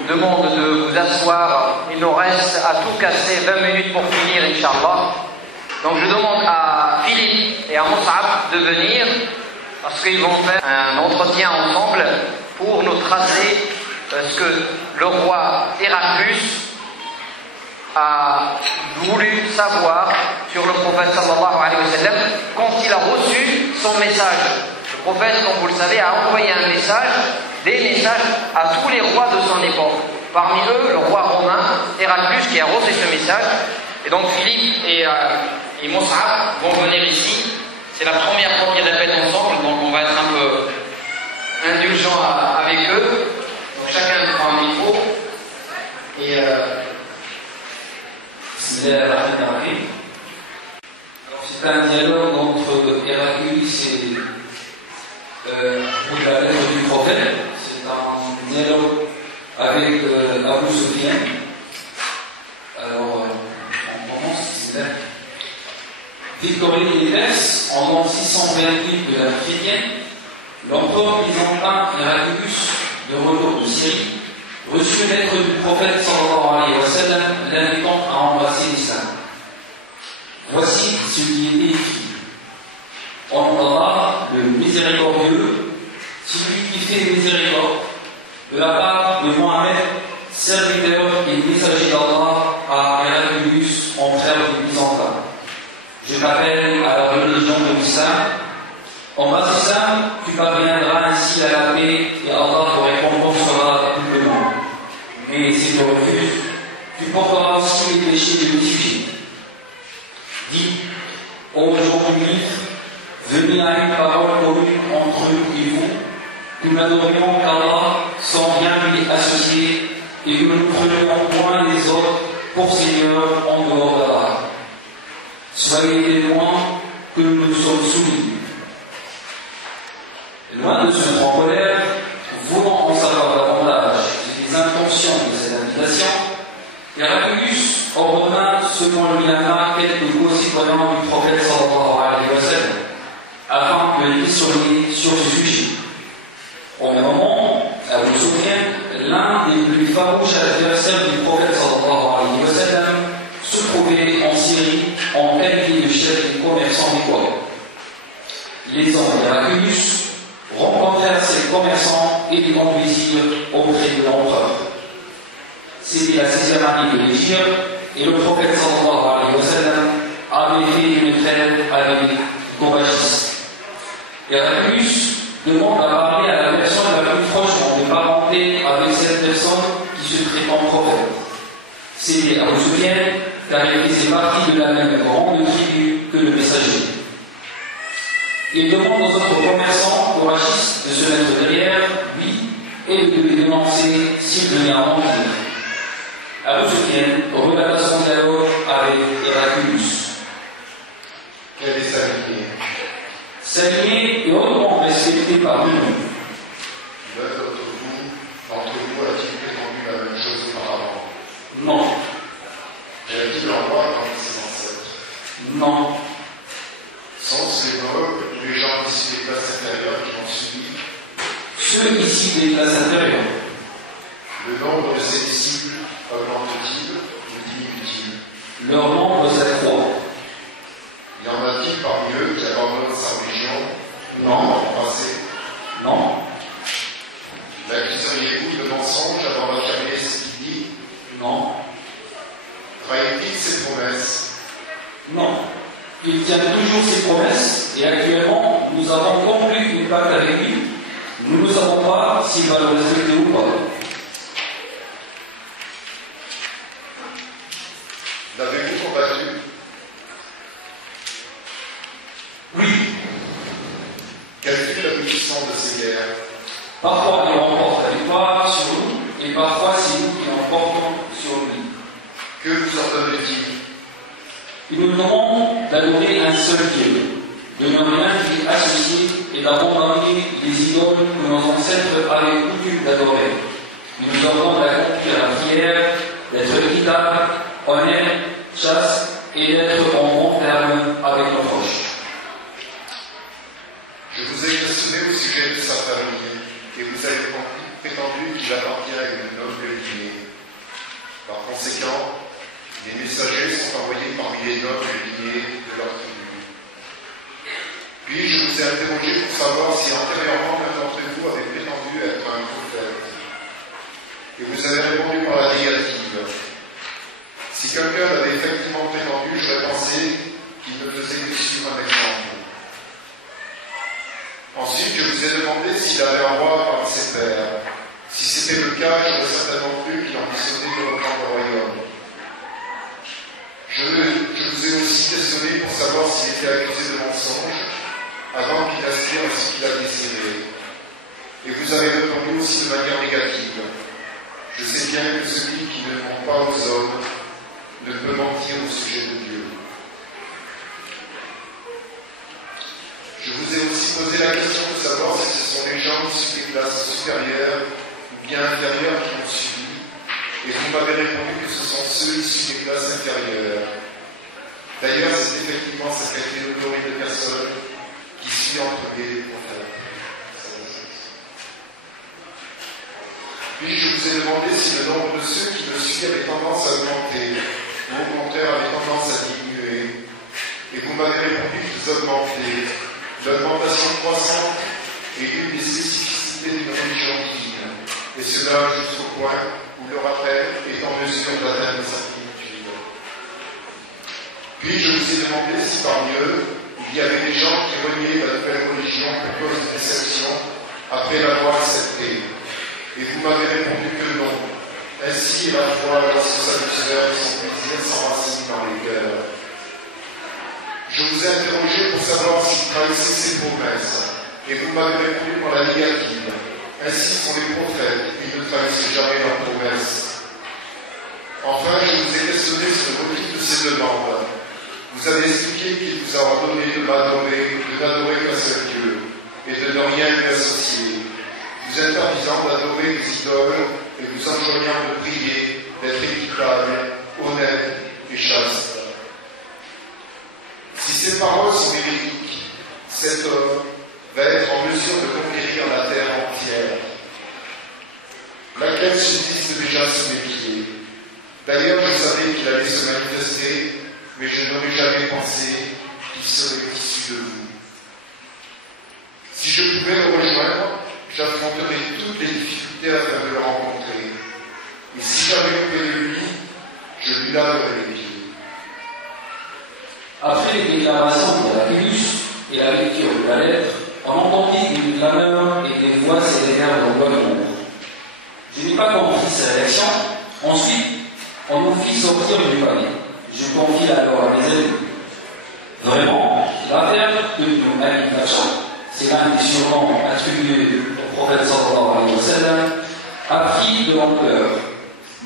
demande de vous asseoir. Il nous reste à tout casser 20 minutes pour finir, Inch'Allah. Donc je demande à Philippe et à Moussab de venir parce qu'ils vont faire un entretien ensemble pour nous tracer ce que le roi Héraclus a voulu savoir sur le prophète sallallahu alayhi wa sallam quand il a reçu son message. Le prophète, comme vous le savez, a envoyé un message, des messages à tous les rois de son époque. Parmi eux, le roi romain Héraclus qui a reçu ce message. Et donc Philippe et Moussab vont venir ici. C'est la première fois qu'ils répètent ensemble, donc on va être un peu indulgent avec eux. Donc chacun prend un micro. Et alors c'est un dialogue entre Héraclus et la lettre du prophète. C'est un dialogue avec Abu Sufyan. Alors on commence, c'est là. Victorien des Perses, en l'an 628 de la chrétienne, l'empereur byzantin Héraclus, de retour de Syrie, reçut une lettre du prophète sallallahu alayhi wa sallam l'invitant à embrasser l'islam. Voici ce qui était écrit. En Allah, le miséricordieux, celui qui fait miséricorde, de la part de Mohammed, serviteur et messager d'Allah, à Héraclus, en frère du Byzantin. Je t'appelle à la religion de l'islam. Embrasse l'islam, tu parviendras ainsi à la paix et Allah te récompensera doublement. Mais si tu refuses, tu porteras aussi les péchés de l'unifié. Dis, ô gens juifs, venez à une parole commune entre nous et vous, que nous n'adorions qu'Allah sans rien lui associer et que nous ne prenions point les autres pour Seigneur en dehors d'Allah. Soyez témoins que nous nous sommes soumis. Loin de se mettre en colère, voulant en savoir davantage les intentions de cette invitation, Héraclus ordonna selon le Myanmar quelques concitoyens du prophète sallallahu alayhi wa sallam, afin de les questionner sur ce sujet. Au même moment, Abu Sufyan, l'un des plus farouches adversaires du prophète sallallahu alayhi wa sallam, se trouvait en Syrie en qualité de chef des commerçants mécois. Les hommes d'Héraclus rencontrèrent ces commerçants et les conduisirent auprès de l'empereur. C'était la 6e année de l'Hégire et le prophète sallallahu alayhi wa sallam avait fait une trêve avec Couragis. Héraclus demande à parler à la personne la plus proche de parenté avec cette personne qui se prétend prophète. C'était Abu Sufyan, car il faisait partie de la même grande tribu que le messager. Il demande aux autres commerçants, Couragis, de se mettre derrière lui et de les dénoncer s'il venait à mentir. Abu Sufyan relata son dialogue avec Héraclus. Quelle est sa lignée? Sa lignée est hautement respectée par nous. L'un d'entre vous a-t-il prétendu la même chose auparavant? Non. A-t-il en roi parmi ses ancêtres? Non. Sont ces morts tous les gens ici des classes inférieures qui ont subi? Ceux ici des classes inférieures. Le nombre de ses disciples augmente-t-il ou diminue-t-il? Leur nombre s'accroît. Y en a-t-il parmi eux qui abandonnent sa religion? Non. Embrassé? Non. L'accuseriez-vous de mensonge avant d'affirmer ce qu'il dit? Non. Trahit-il ses promesses? Non. Il tient toujours ses promesses et actuellement nous avons conclu une pacte avec lui. Nous ne savons pas s'il va le respecter ou pas. L'avez-vous combattu? Oui. Quelle fut la munition de ces guerres? Parfois il remporte la victoire sur nous et parfois c'est nous qui l'emportons sur lui. Que vous ordonne-t-il? Il nous demande d'adorer un seul Dieu, de ne rien lui associer et d'abandonner les idoles que nos ancêtres avaient coutume d'adorer. Il nous ordonne d'accomplir la prière, d'être équitable, honnête, chaste et d'être en bon terme avec nos proches. Je vous ai questionné au sujet de sa famille et vous avez compris? prétendu qu'il appartient à une noble lignée. Par conséquent, les messagers sont envoyés parmi les nobles lignées de leur tribu. Puis je vous ai interrogé pour savoir si antérieurement l'un d'entre vous avait prétendu être un prophète. Et vous avez répondu par la négative. Si quelqu'un l'avait effectivement prétendu, j'aurais pensé qu'il ne faisait que suivre un exemple. Ensuite, je vous ai demandé s'il avait un roi parmi ses pères. Si c'était le cas, j'aurais certainement cru qu'il ambitionnait de reprendre le royaume. Je vous ai aussi questionné pour savoir s'il était accusé de mensonge avant qu'il aspire à ce qu'il a désiré. Et vous avez répondu aussi de manière négative. Je sais bien que celui qui ne ment pas aux hommes ne peut mentir au sujet de Dieu. Je vous ai aussi posé la question de savoir si ce sont les gens issus des classes supérieures ou bien inférieures qui ont suivi, et vous m'avez répondu que ce sont ceux issus des classes inférieures. D'ailleurs, c'est effectivement cette catégorie de personnes qui suit entre les prophètes. Puis je vous ai demandé si le nombre de ceux qui me suivent avait tendance à augmenter, ou au contraire avait tendance à diminuer. Et vous m'avez répondu qu'ils augmentaient. L'augmentation croissante est l'une des spécificités d'une religion divine, et cela jusqu'au point où le rappel est en mesure d'atteindre sa plénitude. Puis je vous ai demandé si parmi eux, il y avait des gens qui reniaient la nouvelle religion pour cause de déception après l'avoir acceptée. Et vous m'avez répondu que non. Ainsi est la foi lorsque sa douceur et son plaisir s'enracinent dans les cœurs. Je vous ai interrogé pour savoir s'il trahissait ses promesses, et vous m'avez répondu par la négative. Ainsi sont les prophètes, ils ne trahissent jamais leurs promesses. Enfin, je vous ai questionné sur le motif de ces demandes. Vous avez expliqué qu'il vous a ordonné de n'adorer qu'un seul Dieu, et de ne rien lui associer, vous interdisant d'adorer les idoles, et vous enjoignant de prier, d'être équitable, honnête et chaste. Si ces paroles sont véridiques, cet homme va être en mesure de conquérir la terre entière, laquelle subsiste déjà sous mes pieds. D'ailleurs, je savais qu'il allait se manifester, mais je n'aurais jamais pensé qu'il serait issu de vous. Si je pouvais le rejoindre, j'affronterais toutes les difficultés afin de le rencontrer. Et si j'avais coupé de lui, je lui laverais les pieds. Après les déclarations de l'Apélus et la lecture de la lettre, on entendit une clameur et des voix s'élevèrent dans le monde. Je n'ai pas compris ces réactions. Ensuite, on nous fit sortir du palais. Je confie alors à mes amis. Vraiment, l'affaire que nous invitation, c'est l'un des surnoms attribués au prophète sallallahu alayhi wa sallam, a pris de l'ampleur.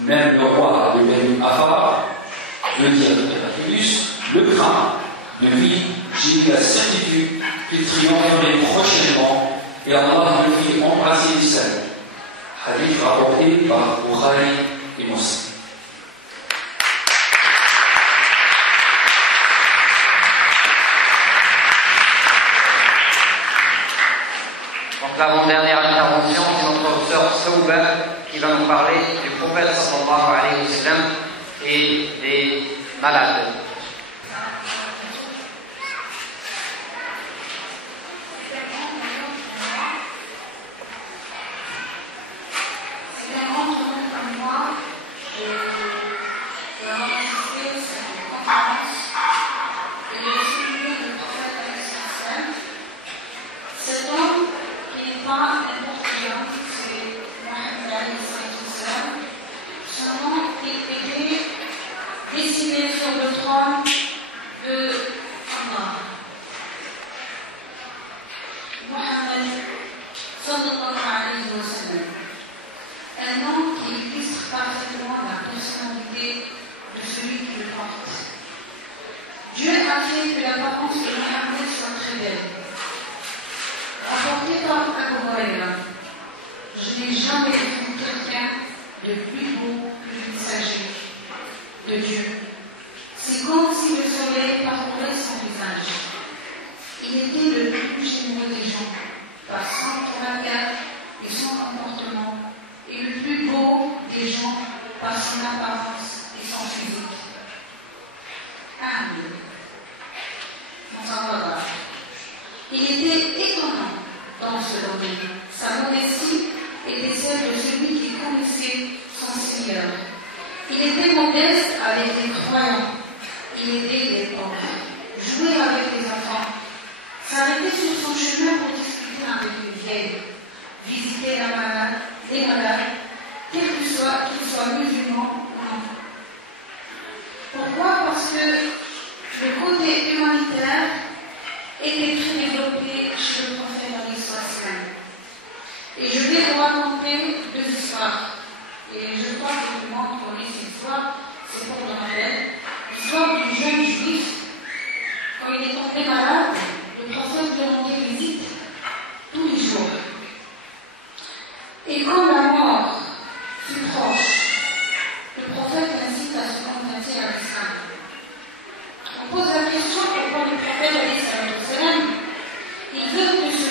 Même le roi de Beni Afar, veut dire Apélus, le craint. Depuis, j'ai eu la certitude qu'il triompherait prochainement et Allah me fit embrasser l'islam. Hadith rapporté par Bukhari et Muslim. Donc l'avant-dernière intervention, c'est notre sœur Souba qui va nous parler du prophète sallallahu alayhi wa sallam et des malades. Dieu a fait que l'apparence de Mohammed soit très belle. Rapporté par Abu Huraira, je n'ai jamais vu quelqu'un de plus beau que le messager de Dieu. C'est comme si le soleil parcourait son visage. Il était le plus généreux des gens, par son caractère et son comportement des gens par son apparence et son physique. Humble, il était étonnant dans ce domaine. Sa modestie était celle de celui qui connaissait son Seigneur. Il était modeste avec les croyants. Il aidait les pauvres, jouait avec les enfants, s'arrêtait sur son chemin pour discuter avec les vieilles, visiter les malades, quel qu'ils soient musulmans ou non. Pourquoi? Parce que le côté humanitaire était très développé chez le prophète Ali Sallallahu. Et je vais vous raconter deux histoires. Et je crois que tout le monde connaît cette histoire, c'est pour le rappel. L'histoire du jeune juif, quand il est tombé malade, le prophète lui rendait visite tous les jours. Et quand la mort fut proche, le prophète incite à se convertir à l'islam. On pose la question pourquoi le prophète il veut que ce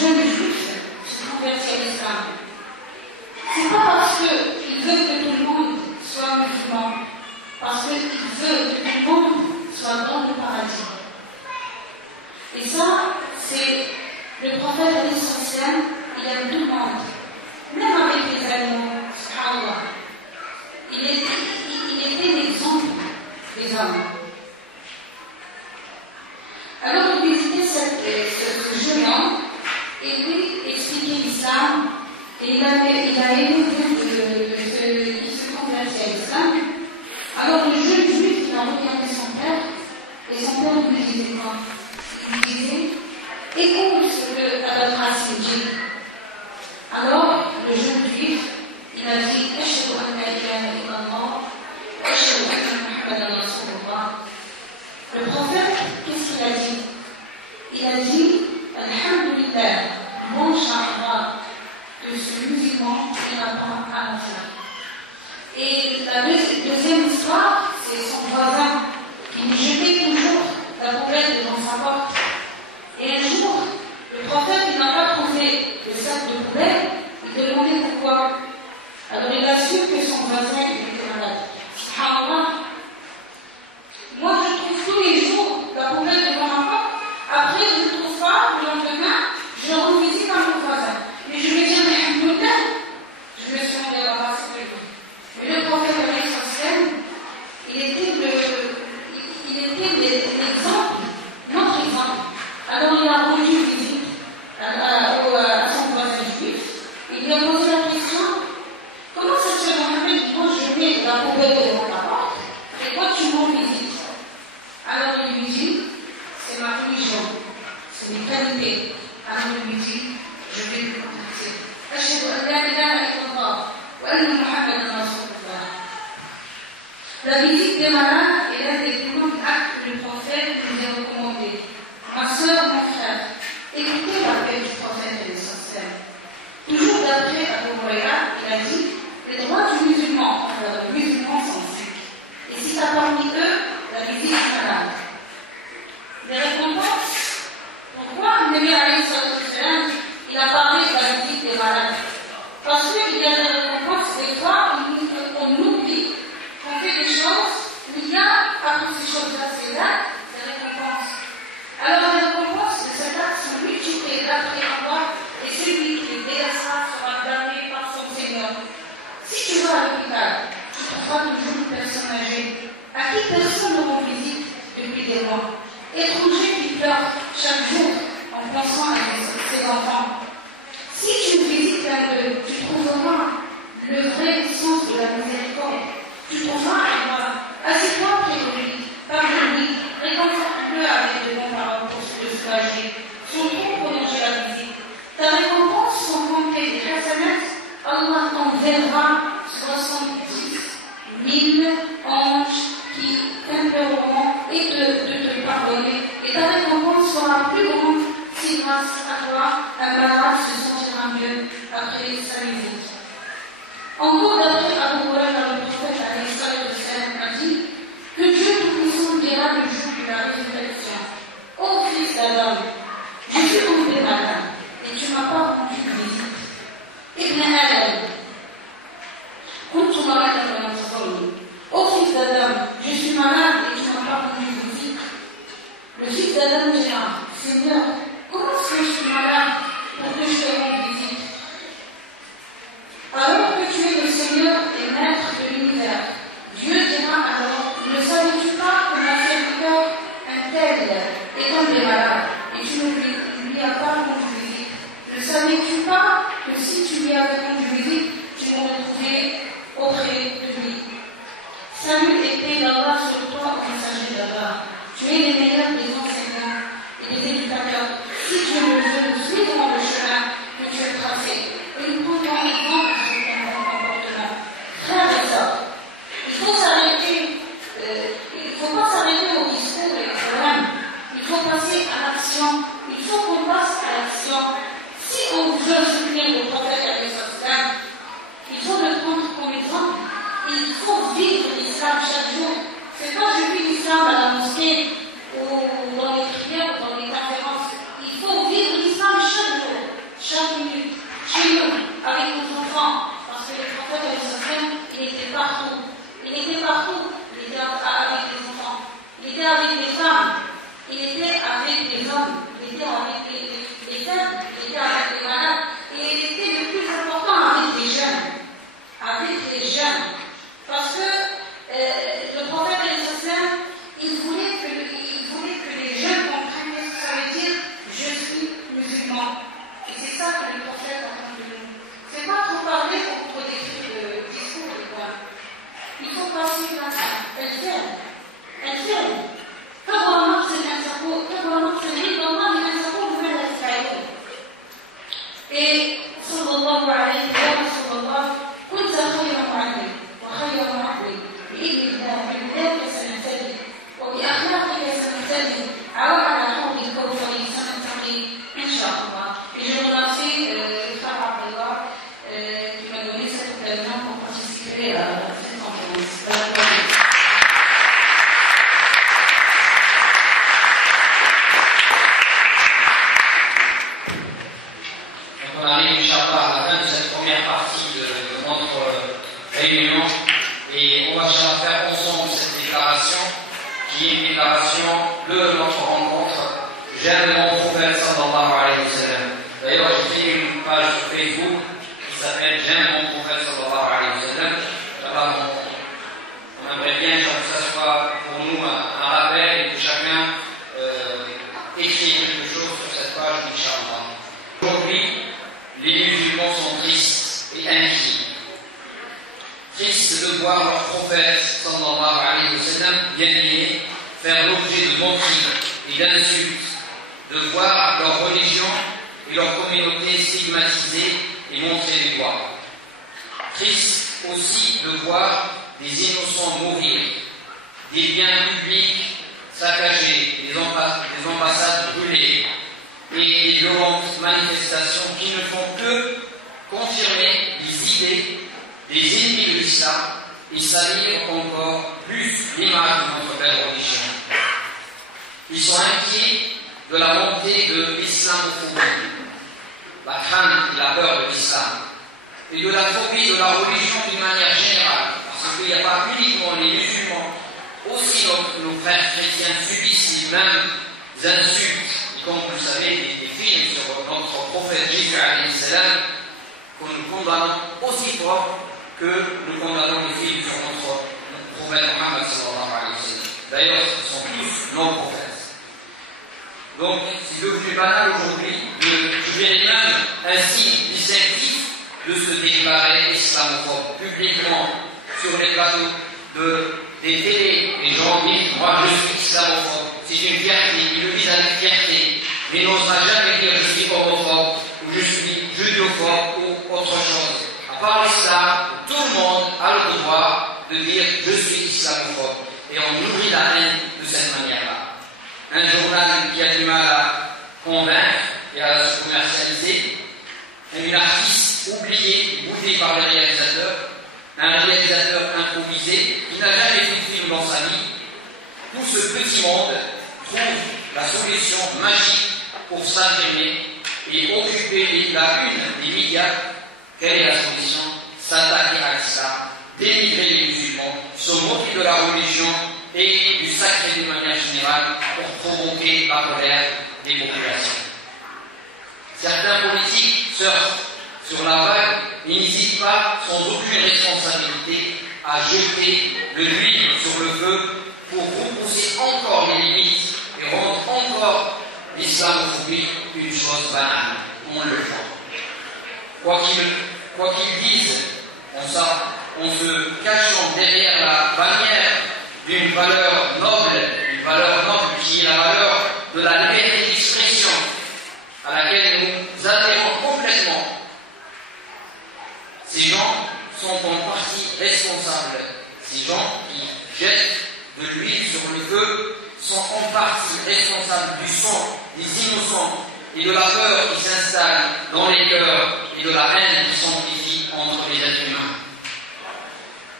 jeune juif se convertisse à l'islam. C'est pas parce qu'il veut que tout le monde soit musulman, parce qu'il veut que tout le monde soit dans le paradis. Et ça, c'est le prophète essentiel, il aime tout le monde, même avec les animaux, subhanallah. Il était l'exemple des hommes. Alors, il visitait ce jeune homme et lui expliquait l'islam et il a aimé de se convertir à l'islam. Alors, le jeune juif, il a regardé son père et son père lui disait quoi? Il lui disait écoute ce que Al-Qasim dit. Alors, le jeune juif, il a dit Ashhadu an la ilaha illallah, Ashhadu anna Muhammadan Rasulullah. Le prophète, qu'est-ce qu'il a dit? Il a dit Alhamdulillah, mon chahra, que ce musulman n'ira pas à l'enfer. Et la deuxième histoire, c'est son voisin qui lui jetait toujours la poubelle devant sa porte. Et un jour, le prophète n'a pas trouvé le sac de poubelle, il demandait pourquoi. Alors il a su que son voisin était malade. Subhanallah. Moi, je trouve tous les jours la poubelle devant ma porte. Après, je ne trouve pas, le lendemain, je revisite à mon voisin. Mais je vais dire, alhamdoulilah, je me suis débarrassé de lui. Mais le prophète essentiel, il était l'exemple, notre exemple. Alors, il a rendu visite à son voisin juif. Il lui a posé la question comment ça se fait, Mohamed, moi je mets la poubelle devant ma porte, et toi tu m'en visites? Alors il lui dit c'est ma religion, c'est mes qualités. Alors il lui dit je vais lui contacter. Ashhadu an la ilaha illallah wa anna Muhammadan Rasulullah. La visite des malades est l'un des plus grands actes que le prophète nous a recommandé. Ma soeur, mon frère, écoutez l'appel du prophète essentiel. Toujours d'après Abu Huraira, il a dit les droits du musulman envers les musulmans sont 5. Et si t'as parmi eux la visite du malade. Les récompenses. Pourquoi le Nabi alayhi salam, il a parlé de la visite des malades? Parce qu'il y a des récompenses, des fois, on oublie qu'on fait des choses, où il y a, après ces choses-là, c'est là, des récompenses. Alors les récompenses de cet acte sont multipliées d'après Allah, et celui qui les délaissera sera damné par son Seigneur. Si tu vas à l'hôpital, tu trouveras toujours une personne âgée, à qui personne ne rend visite depuis des mois. Étranger qui pleure chaque jour en pensant à ses enfants. Si tu visites l'un d'eux, tu trouveras le vrai sens de la miséricorde. Tu trouveras Allah. Assieds-toi près de lui, parle-lui, réconforte-le avec de bons paroles pour se soulager. Son trou prolonger la visite. Ta récompense sont comptées des hasanats, Allah t'enverra 70 000 anges qui t'imploreront et de te pardonner. Et ta récompense sera plus grande si grâce à toi, un malade se sentira mieux après sa visite. Encore d'après Abu Huraira, le prophète a dit que Dieu Tout-Puissant dira le jour de la résurrection. Ô fils d'Adam, je suis tombé malade et tu m'as pas rendu visite. Ibn Adam, Salut et paix d'Allah sur toi, au messager d'Allah. Tu es le meilleur des enseignants et des éducateurs. Si tu le veux, nous suivrons le chemin que tu as tracé et nous prendrons exemple sur ton comportement. Frères et sœurs, il faut s'arrêter, il ne faut pas s'arrêter au discours et au problème. Il faut passer à l'action. Il faut qu'on passe à l'action. Si on veut soutenir le prophète avec sa femme, il faut le prendre comme exemple. Il faut vivre l'islam chaque jour. C'est pas je vis l'islam à la mosquée ou dans les prières ou dans les conférences. Il faut vivre l'islam chaque jour, chaque minute, chez nous, avec nos enfants. Parce que le prophète il était partout. Il était partout. Il était avec les enfants. Il était avec les femmes. Il était avec les hommes. Il était avec les femmes. Il était avec les malades. Et il était le plus important avec les jeunes. Avec les jeunes. Parce que le prophète il voulait que les jeunes comprennent ce que ça veut dire je suis musulman. Et c'est ça que le prophète attend de nous. C'est pas trop parler pour des discours de quoi. Il faut passer par ça. Elle fait. Comment c'est un sapot, comment c'est lui, comment il y a un sapot, vous venez d'Israël. Et sallallahu alayhi wa sallam, كنت خير معلم وخير معلم بإذن الله بهداك سنهتدي وبأخلاقك سنهتدي على حوض الكوثر سنلتقي إن شاء الله. Et je remercie le frère Abdallah qui m'a donné cette occasion pour participer à cette conférence. On arrive, Inch'Allah, à la fin de cette première partie de notre réunion et on va faire ensemble cette déclaration qui est une déclaration de notre rencontre. J'aime mon prophète sallallahu alayhi wa sallam. D'ailleurs, j'ai fait une page sur Facebook qui s'appelle J'aime mon prophète sallallahu alayhi wa sallam. Là-bas, on aimerait bien que ça soit pour nous un rappel et que chacun écrit quelque chose sur cette page, Inch'Allah. Aujourd'hui, les musulmans sont tristes et inquiets. Tristes de voir leur prophète, sallallahu alayhi wa sallam, bien-aimé, faire l'objet de moqueries et d'insultes, de voir leur religion et leur communauté stigmatisées et montrées du doigt. Tristes aussi de voir des innocents mourir, des biens publics saccagés, des ambassades brûlées, et des violentes manifestations qui ne font que confirmer les idées des ennemis de l'islam et salir encore plus l'image de notre belle religion. Ils sont inquiets de la montée de l'islamophobie, la crainte et la peur de l'islam, et de la phobie de la religion d'une manière générale, parce qu'il n'y a pas uniquement les musulmans, aussi nos frères chrétiens subissent les mêmes insultes. Comme vous savez, des films sur notre prophète Jésus alayhi salam, que nous condamnons aussi fort que nous condamnons les films sur notre prophète Mohammed sallallahu alayhi wa sallam. D'ailleurs, ce sont tous nos prophètes. Donc, c'est devenu banal aujourd'hui je dirais même un signe distinctif de se déclarer islamophobe publiquement sur les plateaux des télés. Les gens disent, moi je suis islamophobe. C'est une fierté, ils le disent avec fierté, mais n'osera jamais dire je suis homophobe, ou je suis judéophobe, ou autre chose. À part l'islam, tout le monde a le droit de dire je suis islamophobe. Et on nourrit la haine de cette manière-là. Un journal qui a du mal à convaincre et à se commercialiser, une artiste oubliée, boudée par les réalisateurs, un réalisateur improvisé qui n'a jamais vu de film dans sa vie. Tout ce petit monde trouve la solution magique pour s'affirmer et occuper la une des médias. Quelle est la solution? S'attaquer à l'islam, dénigrer les musulmans, se moquer de la religion et du sacré d'une manière générale pour provoquer la colère des populations. Certains politiques surfent sur la vague et n'hésitent pas, sans aucune responsabilité, à jeter de l'huile sur le feu pour repousser encore les limites et rendre encore l'islamophobie une chose banale. On le voit. Quoi qu'ils disent, on sait en se cachant derrière la bannière d'une valeur noble qui est la valeur de la liberté d'expression, à laquelle nous adhérons complètement. Ces gens sont en partie responsables. Ces gens qui jettent de l'huile sur le feu sont en partie responsables du sang des innocents et de la peur qui s'installe dans les cœurs et de la haine qui s'amplifie entre les êtres humains.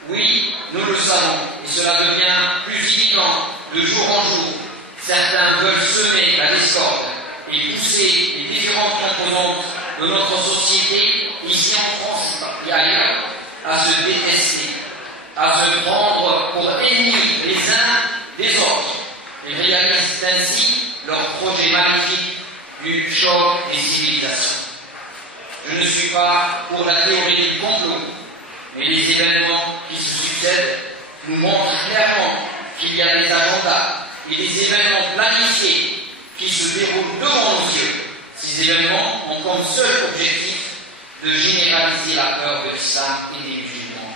Oui, nous le savons, et cela devient plus évident de jour en jour. Certains veulent semer la discorde et pousser les différentes composantes de notre société, ici en France et ailleurs, à se détester, à se prendre pour ennemis les uns des autres, et réalisent ainsi leur projet magnifique du choc des civilisations. Je ne suis pas pour la théorie du complot, mais les événements qui se succèdent nous montrent clairement qu'il y a des agendas et des événements planifiés qui se déroulent devant nos yeux. Ces événements ont comme seul objectif de généraliser la peur de l'islam et des musulmans.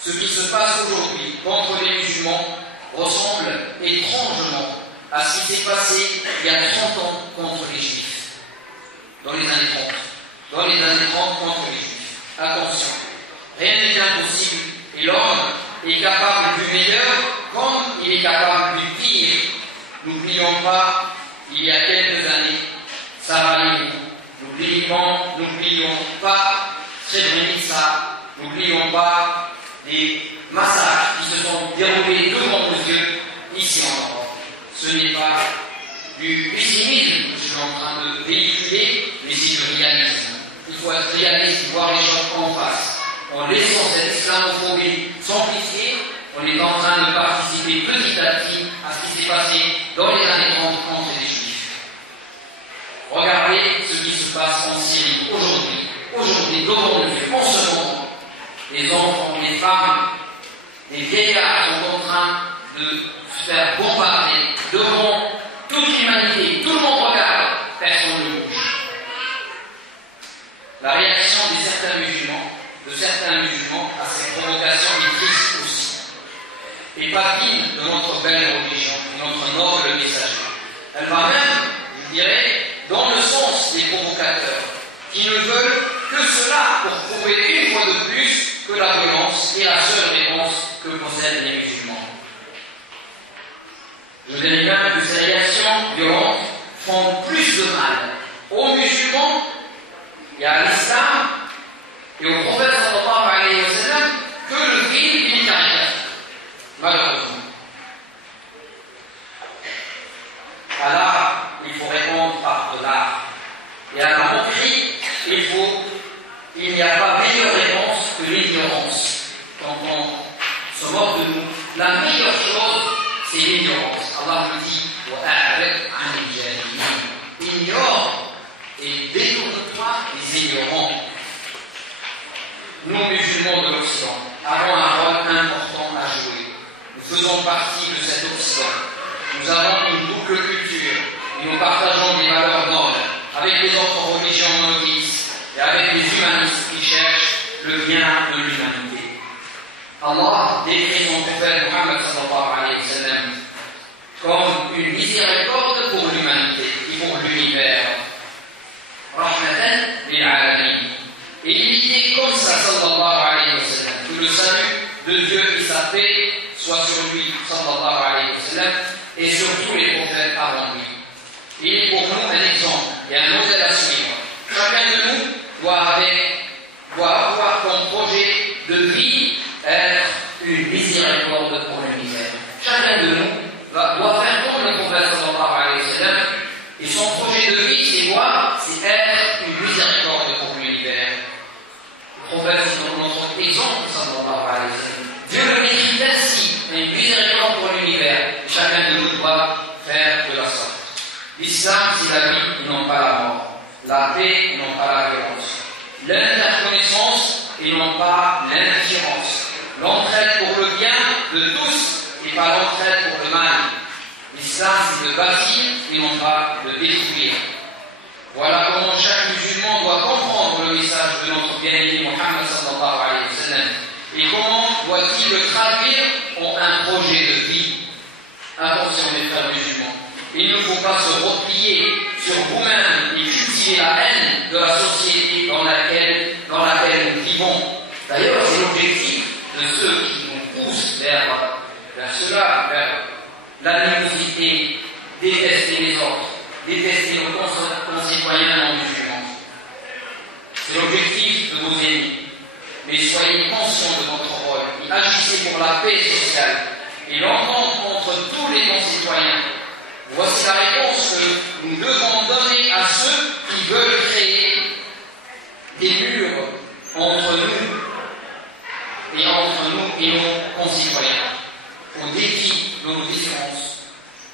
Ce qui se passe aujourd'hui contre les musulmans ressemble étrangement à ce qui s'est passé il y a 30 ans contre les juifs. Dans les années 30. Dans les années 30 contre les juifs. Attention, rien n'est impossible et l'homme est capable du meilleur comme il est capable du pire. N'oublions pas, il y a quelques années, Sarajevo, n'oublions pas Srebrenica, n'oublions pas des massacres qui se sont déroulés devant nos yeux ici en Europe. Ce n'est pas du pessimisme que je suis en train de véhiculer, mais c'est du réalisme. Il faut être réaliste, voir les choses en face. En laissant cette islamophobie s'amplifier, on est en train de participer petit à petit à ce qui s'est passé dans les années 30 contre les juifs. Regardez ce qui se passe en Syrie aujourd'hui, devant nos yeux, en ce moment. Les enfants, les femmes, les vieillards sont en train de se faire bombarder devant toute l'humanité. Tout le monde regarde, personne ne bouge. La réaction de certains musulmans à ces provocations est triste aussi. Et pas digne de notre belle religion, de notre noble messager. Elle va même, je dirais, dans le sens des provocateurs, qui ne veulent que cela pour prouver une fois de plus que la violence est la seule réponse que possèdent les musulmans. Je dirais bien que ces réactions violentes font plus de mal aux musulmans et à l'islam et au prophète sallallahu alayhi wa sallam que le crime militaire. Malheureusement. À l'art, il faut répondre par de l'art. Et à la moquerie, il n'y a pas meilleure réponse que l'ignorance. Quand on se moque de nous, la meilleure chose, c'est l'ignorance. Allah nous dit, ignore et détourne-toi des ignorants. Nous, musulmans de l'Occident, avons un rôle important à jouer. Nous faisons partie de cet Occident. Nous avons une double culture et nous partageons des valeurs nobles avec les autres religions monothéistes et avec les humanistes qui cherchent le bien de l'humanité. Allah décrit son prophète Muhammad sallallahu alayhi wa sallam comme une miséricorde pour l'humanité et pour l'univers. Rahmatan lil alamin. Et il dit comme ça, sallallahu alayhi wa sallam, que le salut de Dieu et sa paix soit sur lui, sallallahu alayhi wa sallam, et sur tous les prophètes avant lui. Il est pour nous un exemple et un modèle à suivre. Chacun de nous doit avoir comme projet de vie être une miséricorde pour l'univers. Chacun de nous doit faire comme le prophète sallallahu alayhi wa sallam, et son projet de vie, c'est quoi? C'est être une miséricorde pour l'univers. Le prophète, c'est notre exemple, sallallahu alayhi wa sallam. Dieu le décrit ainsi, une miséricorde pour l'univers. Chacun de nous doit faire de la sorte. L'islam, c'est la vie et non pas la mort. La paix et non pas la violence. L'interconnaissance et non pas l'indifférence. L'entraide pour le bien de tous et pas l'entraide pour le mal. L'islam, c'est de bâtir et non pas de détruire. Voilà comment chaque musulman doit comprendre le message de notre bien-aimé Mohammed sallallahu alayhi wa sallam. Et comment doit-il le traduire en un projet de vie. Attention mes frères musulmans, il ne faut pas se replier sur vous-même et cultiver la haine de la société dans laquelle nous vivons. D'ailleurs, c'est l'objectif de ceux qui nous poussent vers cela, vers l'animosité, détester les autres, détester nos concitoyens non musulmans. C'est l'objectif de vos ennemis. Mais soyez conscients de votre rôle et agissez pour la paix sociale et l'entente entre tous les concitoyens. Voici la réponse que nous devons donner à ceux qui veulent créer des murs entre nous et nos concitoyens, au défi de nos différences.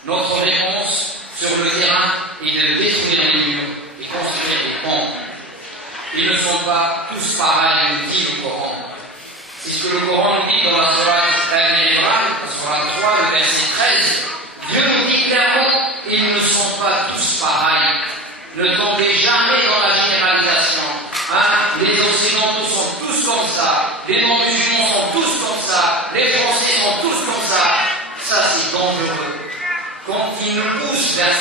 Notre réponse sur le terrain est de détruire les murs et construire des ponts. Ils ne sont pas tous pareils, nous dit le Coran. C'est ce que le Coran nous dit dans la sourate Al-Imran, la sourate 3, le verset 13. Dieu nous dit clairement, ils ne sont pas tous pareils. Ne tombez jamais dans la généralisation. Les Occidentaux sont tous comme ça, les non-musulmans sont tous comme ça, les Français sont tous comme ça. Ça, c'est dangereux. Quand ils nous poussent vers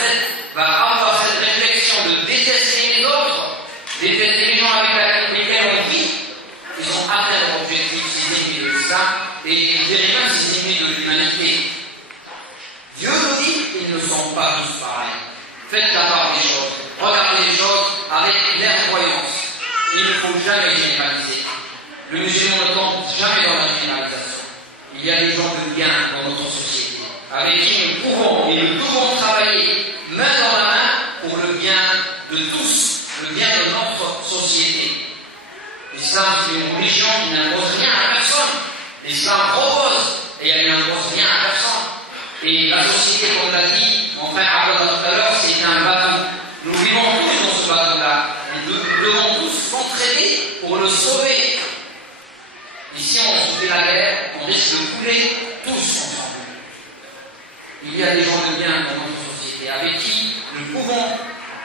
avoir cette réflexion de détester les autres, détester les gens avec lesquels on vit, ils ont atteint leur objectif, c'est l'ennemi de l'islam, et je dirais même c'est l'ennemi de l'humanité. Dieu nous dit qu'ils ne sont pas tous pareils. Faites la part des choses. Regardez les choses avec leur croyance. Il ne faut jamais généraliser. Le musulman ne tombe jamais dans la généralisation. Il y a des gens de bien dans notre société, avec qui nous pouvons et nous devons travailler main dans la main pour le bien de tous, le bien de notre société. L'islam, c'est une religion qui n'impose rien à personne. L'islam propose et elle n'impose rien à personne. Et la société, comme l'a dit mon frère Abdallah tout à l'heure, c'est un bateau. Nous vivons tous dans ce bateau-là. Nous devons tous s'entraider pour le sauver. Et si on se fait la guerre, on risque de couler tous ensemble. Il y a des gens de bien dans notre société avec qui nous pouvons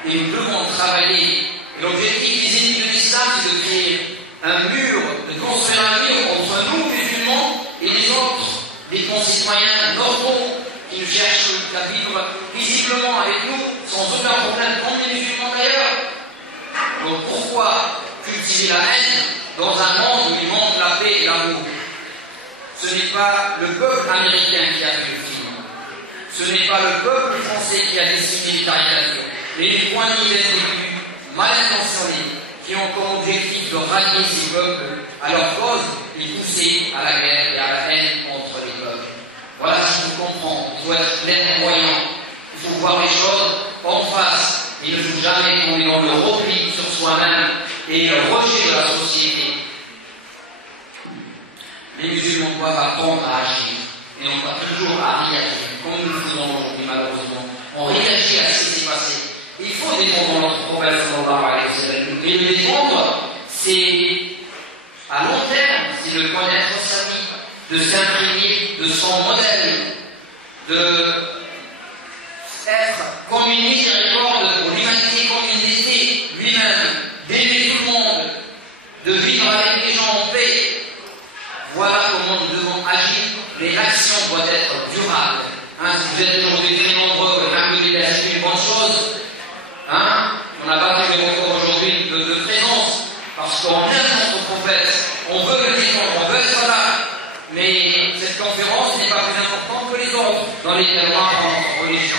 et nous devons travailler. Et l'objectif des ennemis de l'islam, c'est de créer un mur, de construire un mur entre nous, musulmans, et les autres, des concitoyens normaux qui nous cherchent à vivre visiblement avec nous, sans aucun problème, comme les musulmans d'ailleurs. Donc pourquoi cultiver la haine dans un monde où il manque la paix et l'amour? Ce n'est pas le peuple américain qui a fait le film. Ce n'est pas le peuple français qui a décidé les caricatures. Et les poignées d'individus mal intentionnés qui ont comme objectif de rallier ces peuples à leur cause et pousser à la guerre et à la haine entre les peuples. Voilà, je vous comprends. Il faut être clairvoyant. Il faut voir les choses en face. Il ne faut jamais tomber dans le repli sur soi-même et le rejet de la société. Les musulmans doivent apprendre à agir et non pas toujours à réagir, comme nous le faisons aujourd'hui malheureusement. On réagit à ce qui s'est passé. Il faut défendre notre prophète sallallahu alayhi wa sallam. Et le défendre, c'est à long terme, c'est de connaître sa vie, de s'imprégner de son modèle, de être comme une miséricorde pour l'humanité comme il était lui-même, d'aimer tout le monde, de vivre avec les gens en paix. Voilà comment nous devons agir, mais l'action doit être durable. Si vous êtes aujourd'hui très nombreux, c'est une bonne chose. On n'a pas vu le record aujourd'hui de présence, parce qu'on aime notre prophète, on veut le défendre, on veut être là. Mais cette conférence n'est pas plus importante que les autres dans les terroirs de notre religion.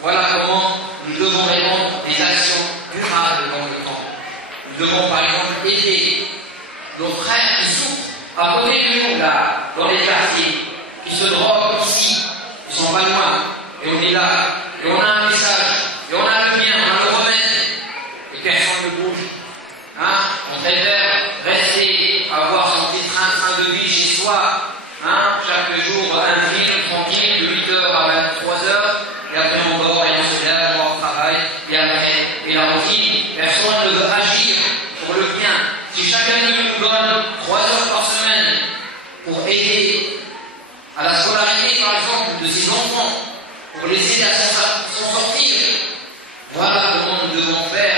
Voilà comment nous devons répondre des actions durables dans le temps. Nous devons par exemple aider nos frères qui souffrent à côté de nous, là, dans les quartiers, qui se droguent ici, ils sont pas loin, et on est là, et on a un message, et on a le bien, on a le remède, et personne ne bouge. On préfère rester, avoir son petit train de vie chez soi, chaque jour, un film tranquille, de 8h à 23h, et après on dort, et on se lève, on va au travail, et après, et la routine, personne ne veut agir pour le bien. Si chacun de nous donne 3 heures par semaine pour aider à la scolarité, par exemple, de ses enfants, pour les aider à s'en sortir, voilà comment nous devons faire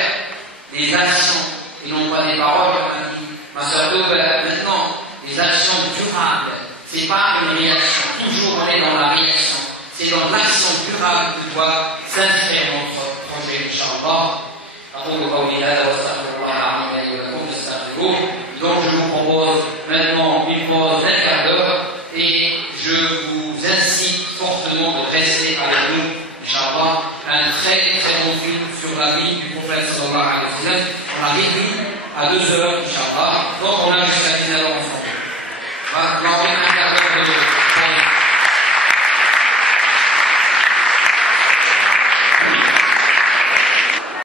pas une réaction. Toujours on est dans la réaction. C'est dans l'action durable que doit s'inscrire notre projet, Inch'Allah. Donc je vous propose maintenant une pause d'un quart d'heure et je vous incite fortement de rester avec nous, Inch'Allah, un très très bon film sur la vie du prophète sallallahu alayhi wa sallam. On a réduit à 2 heures, Inch'Allah.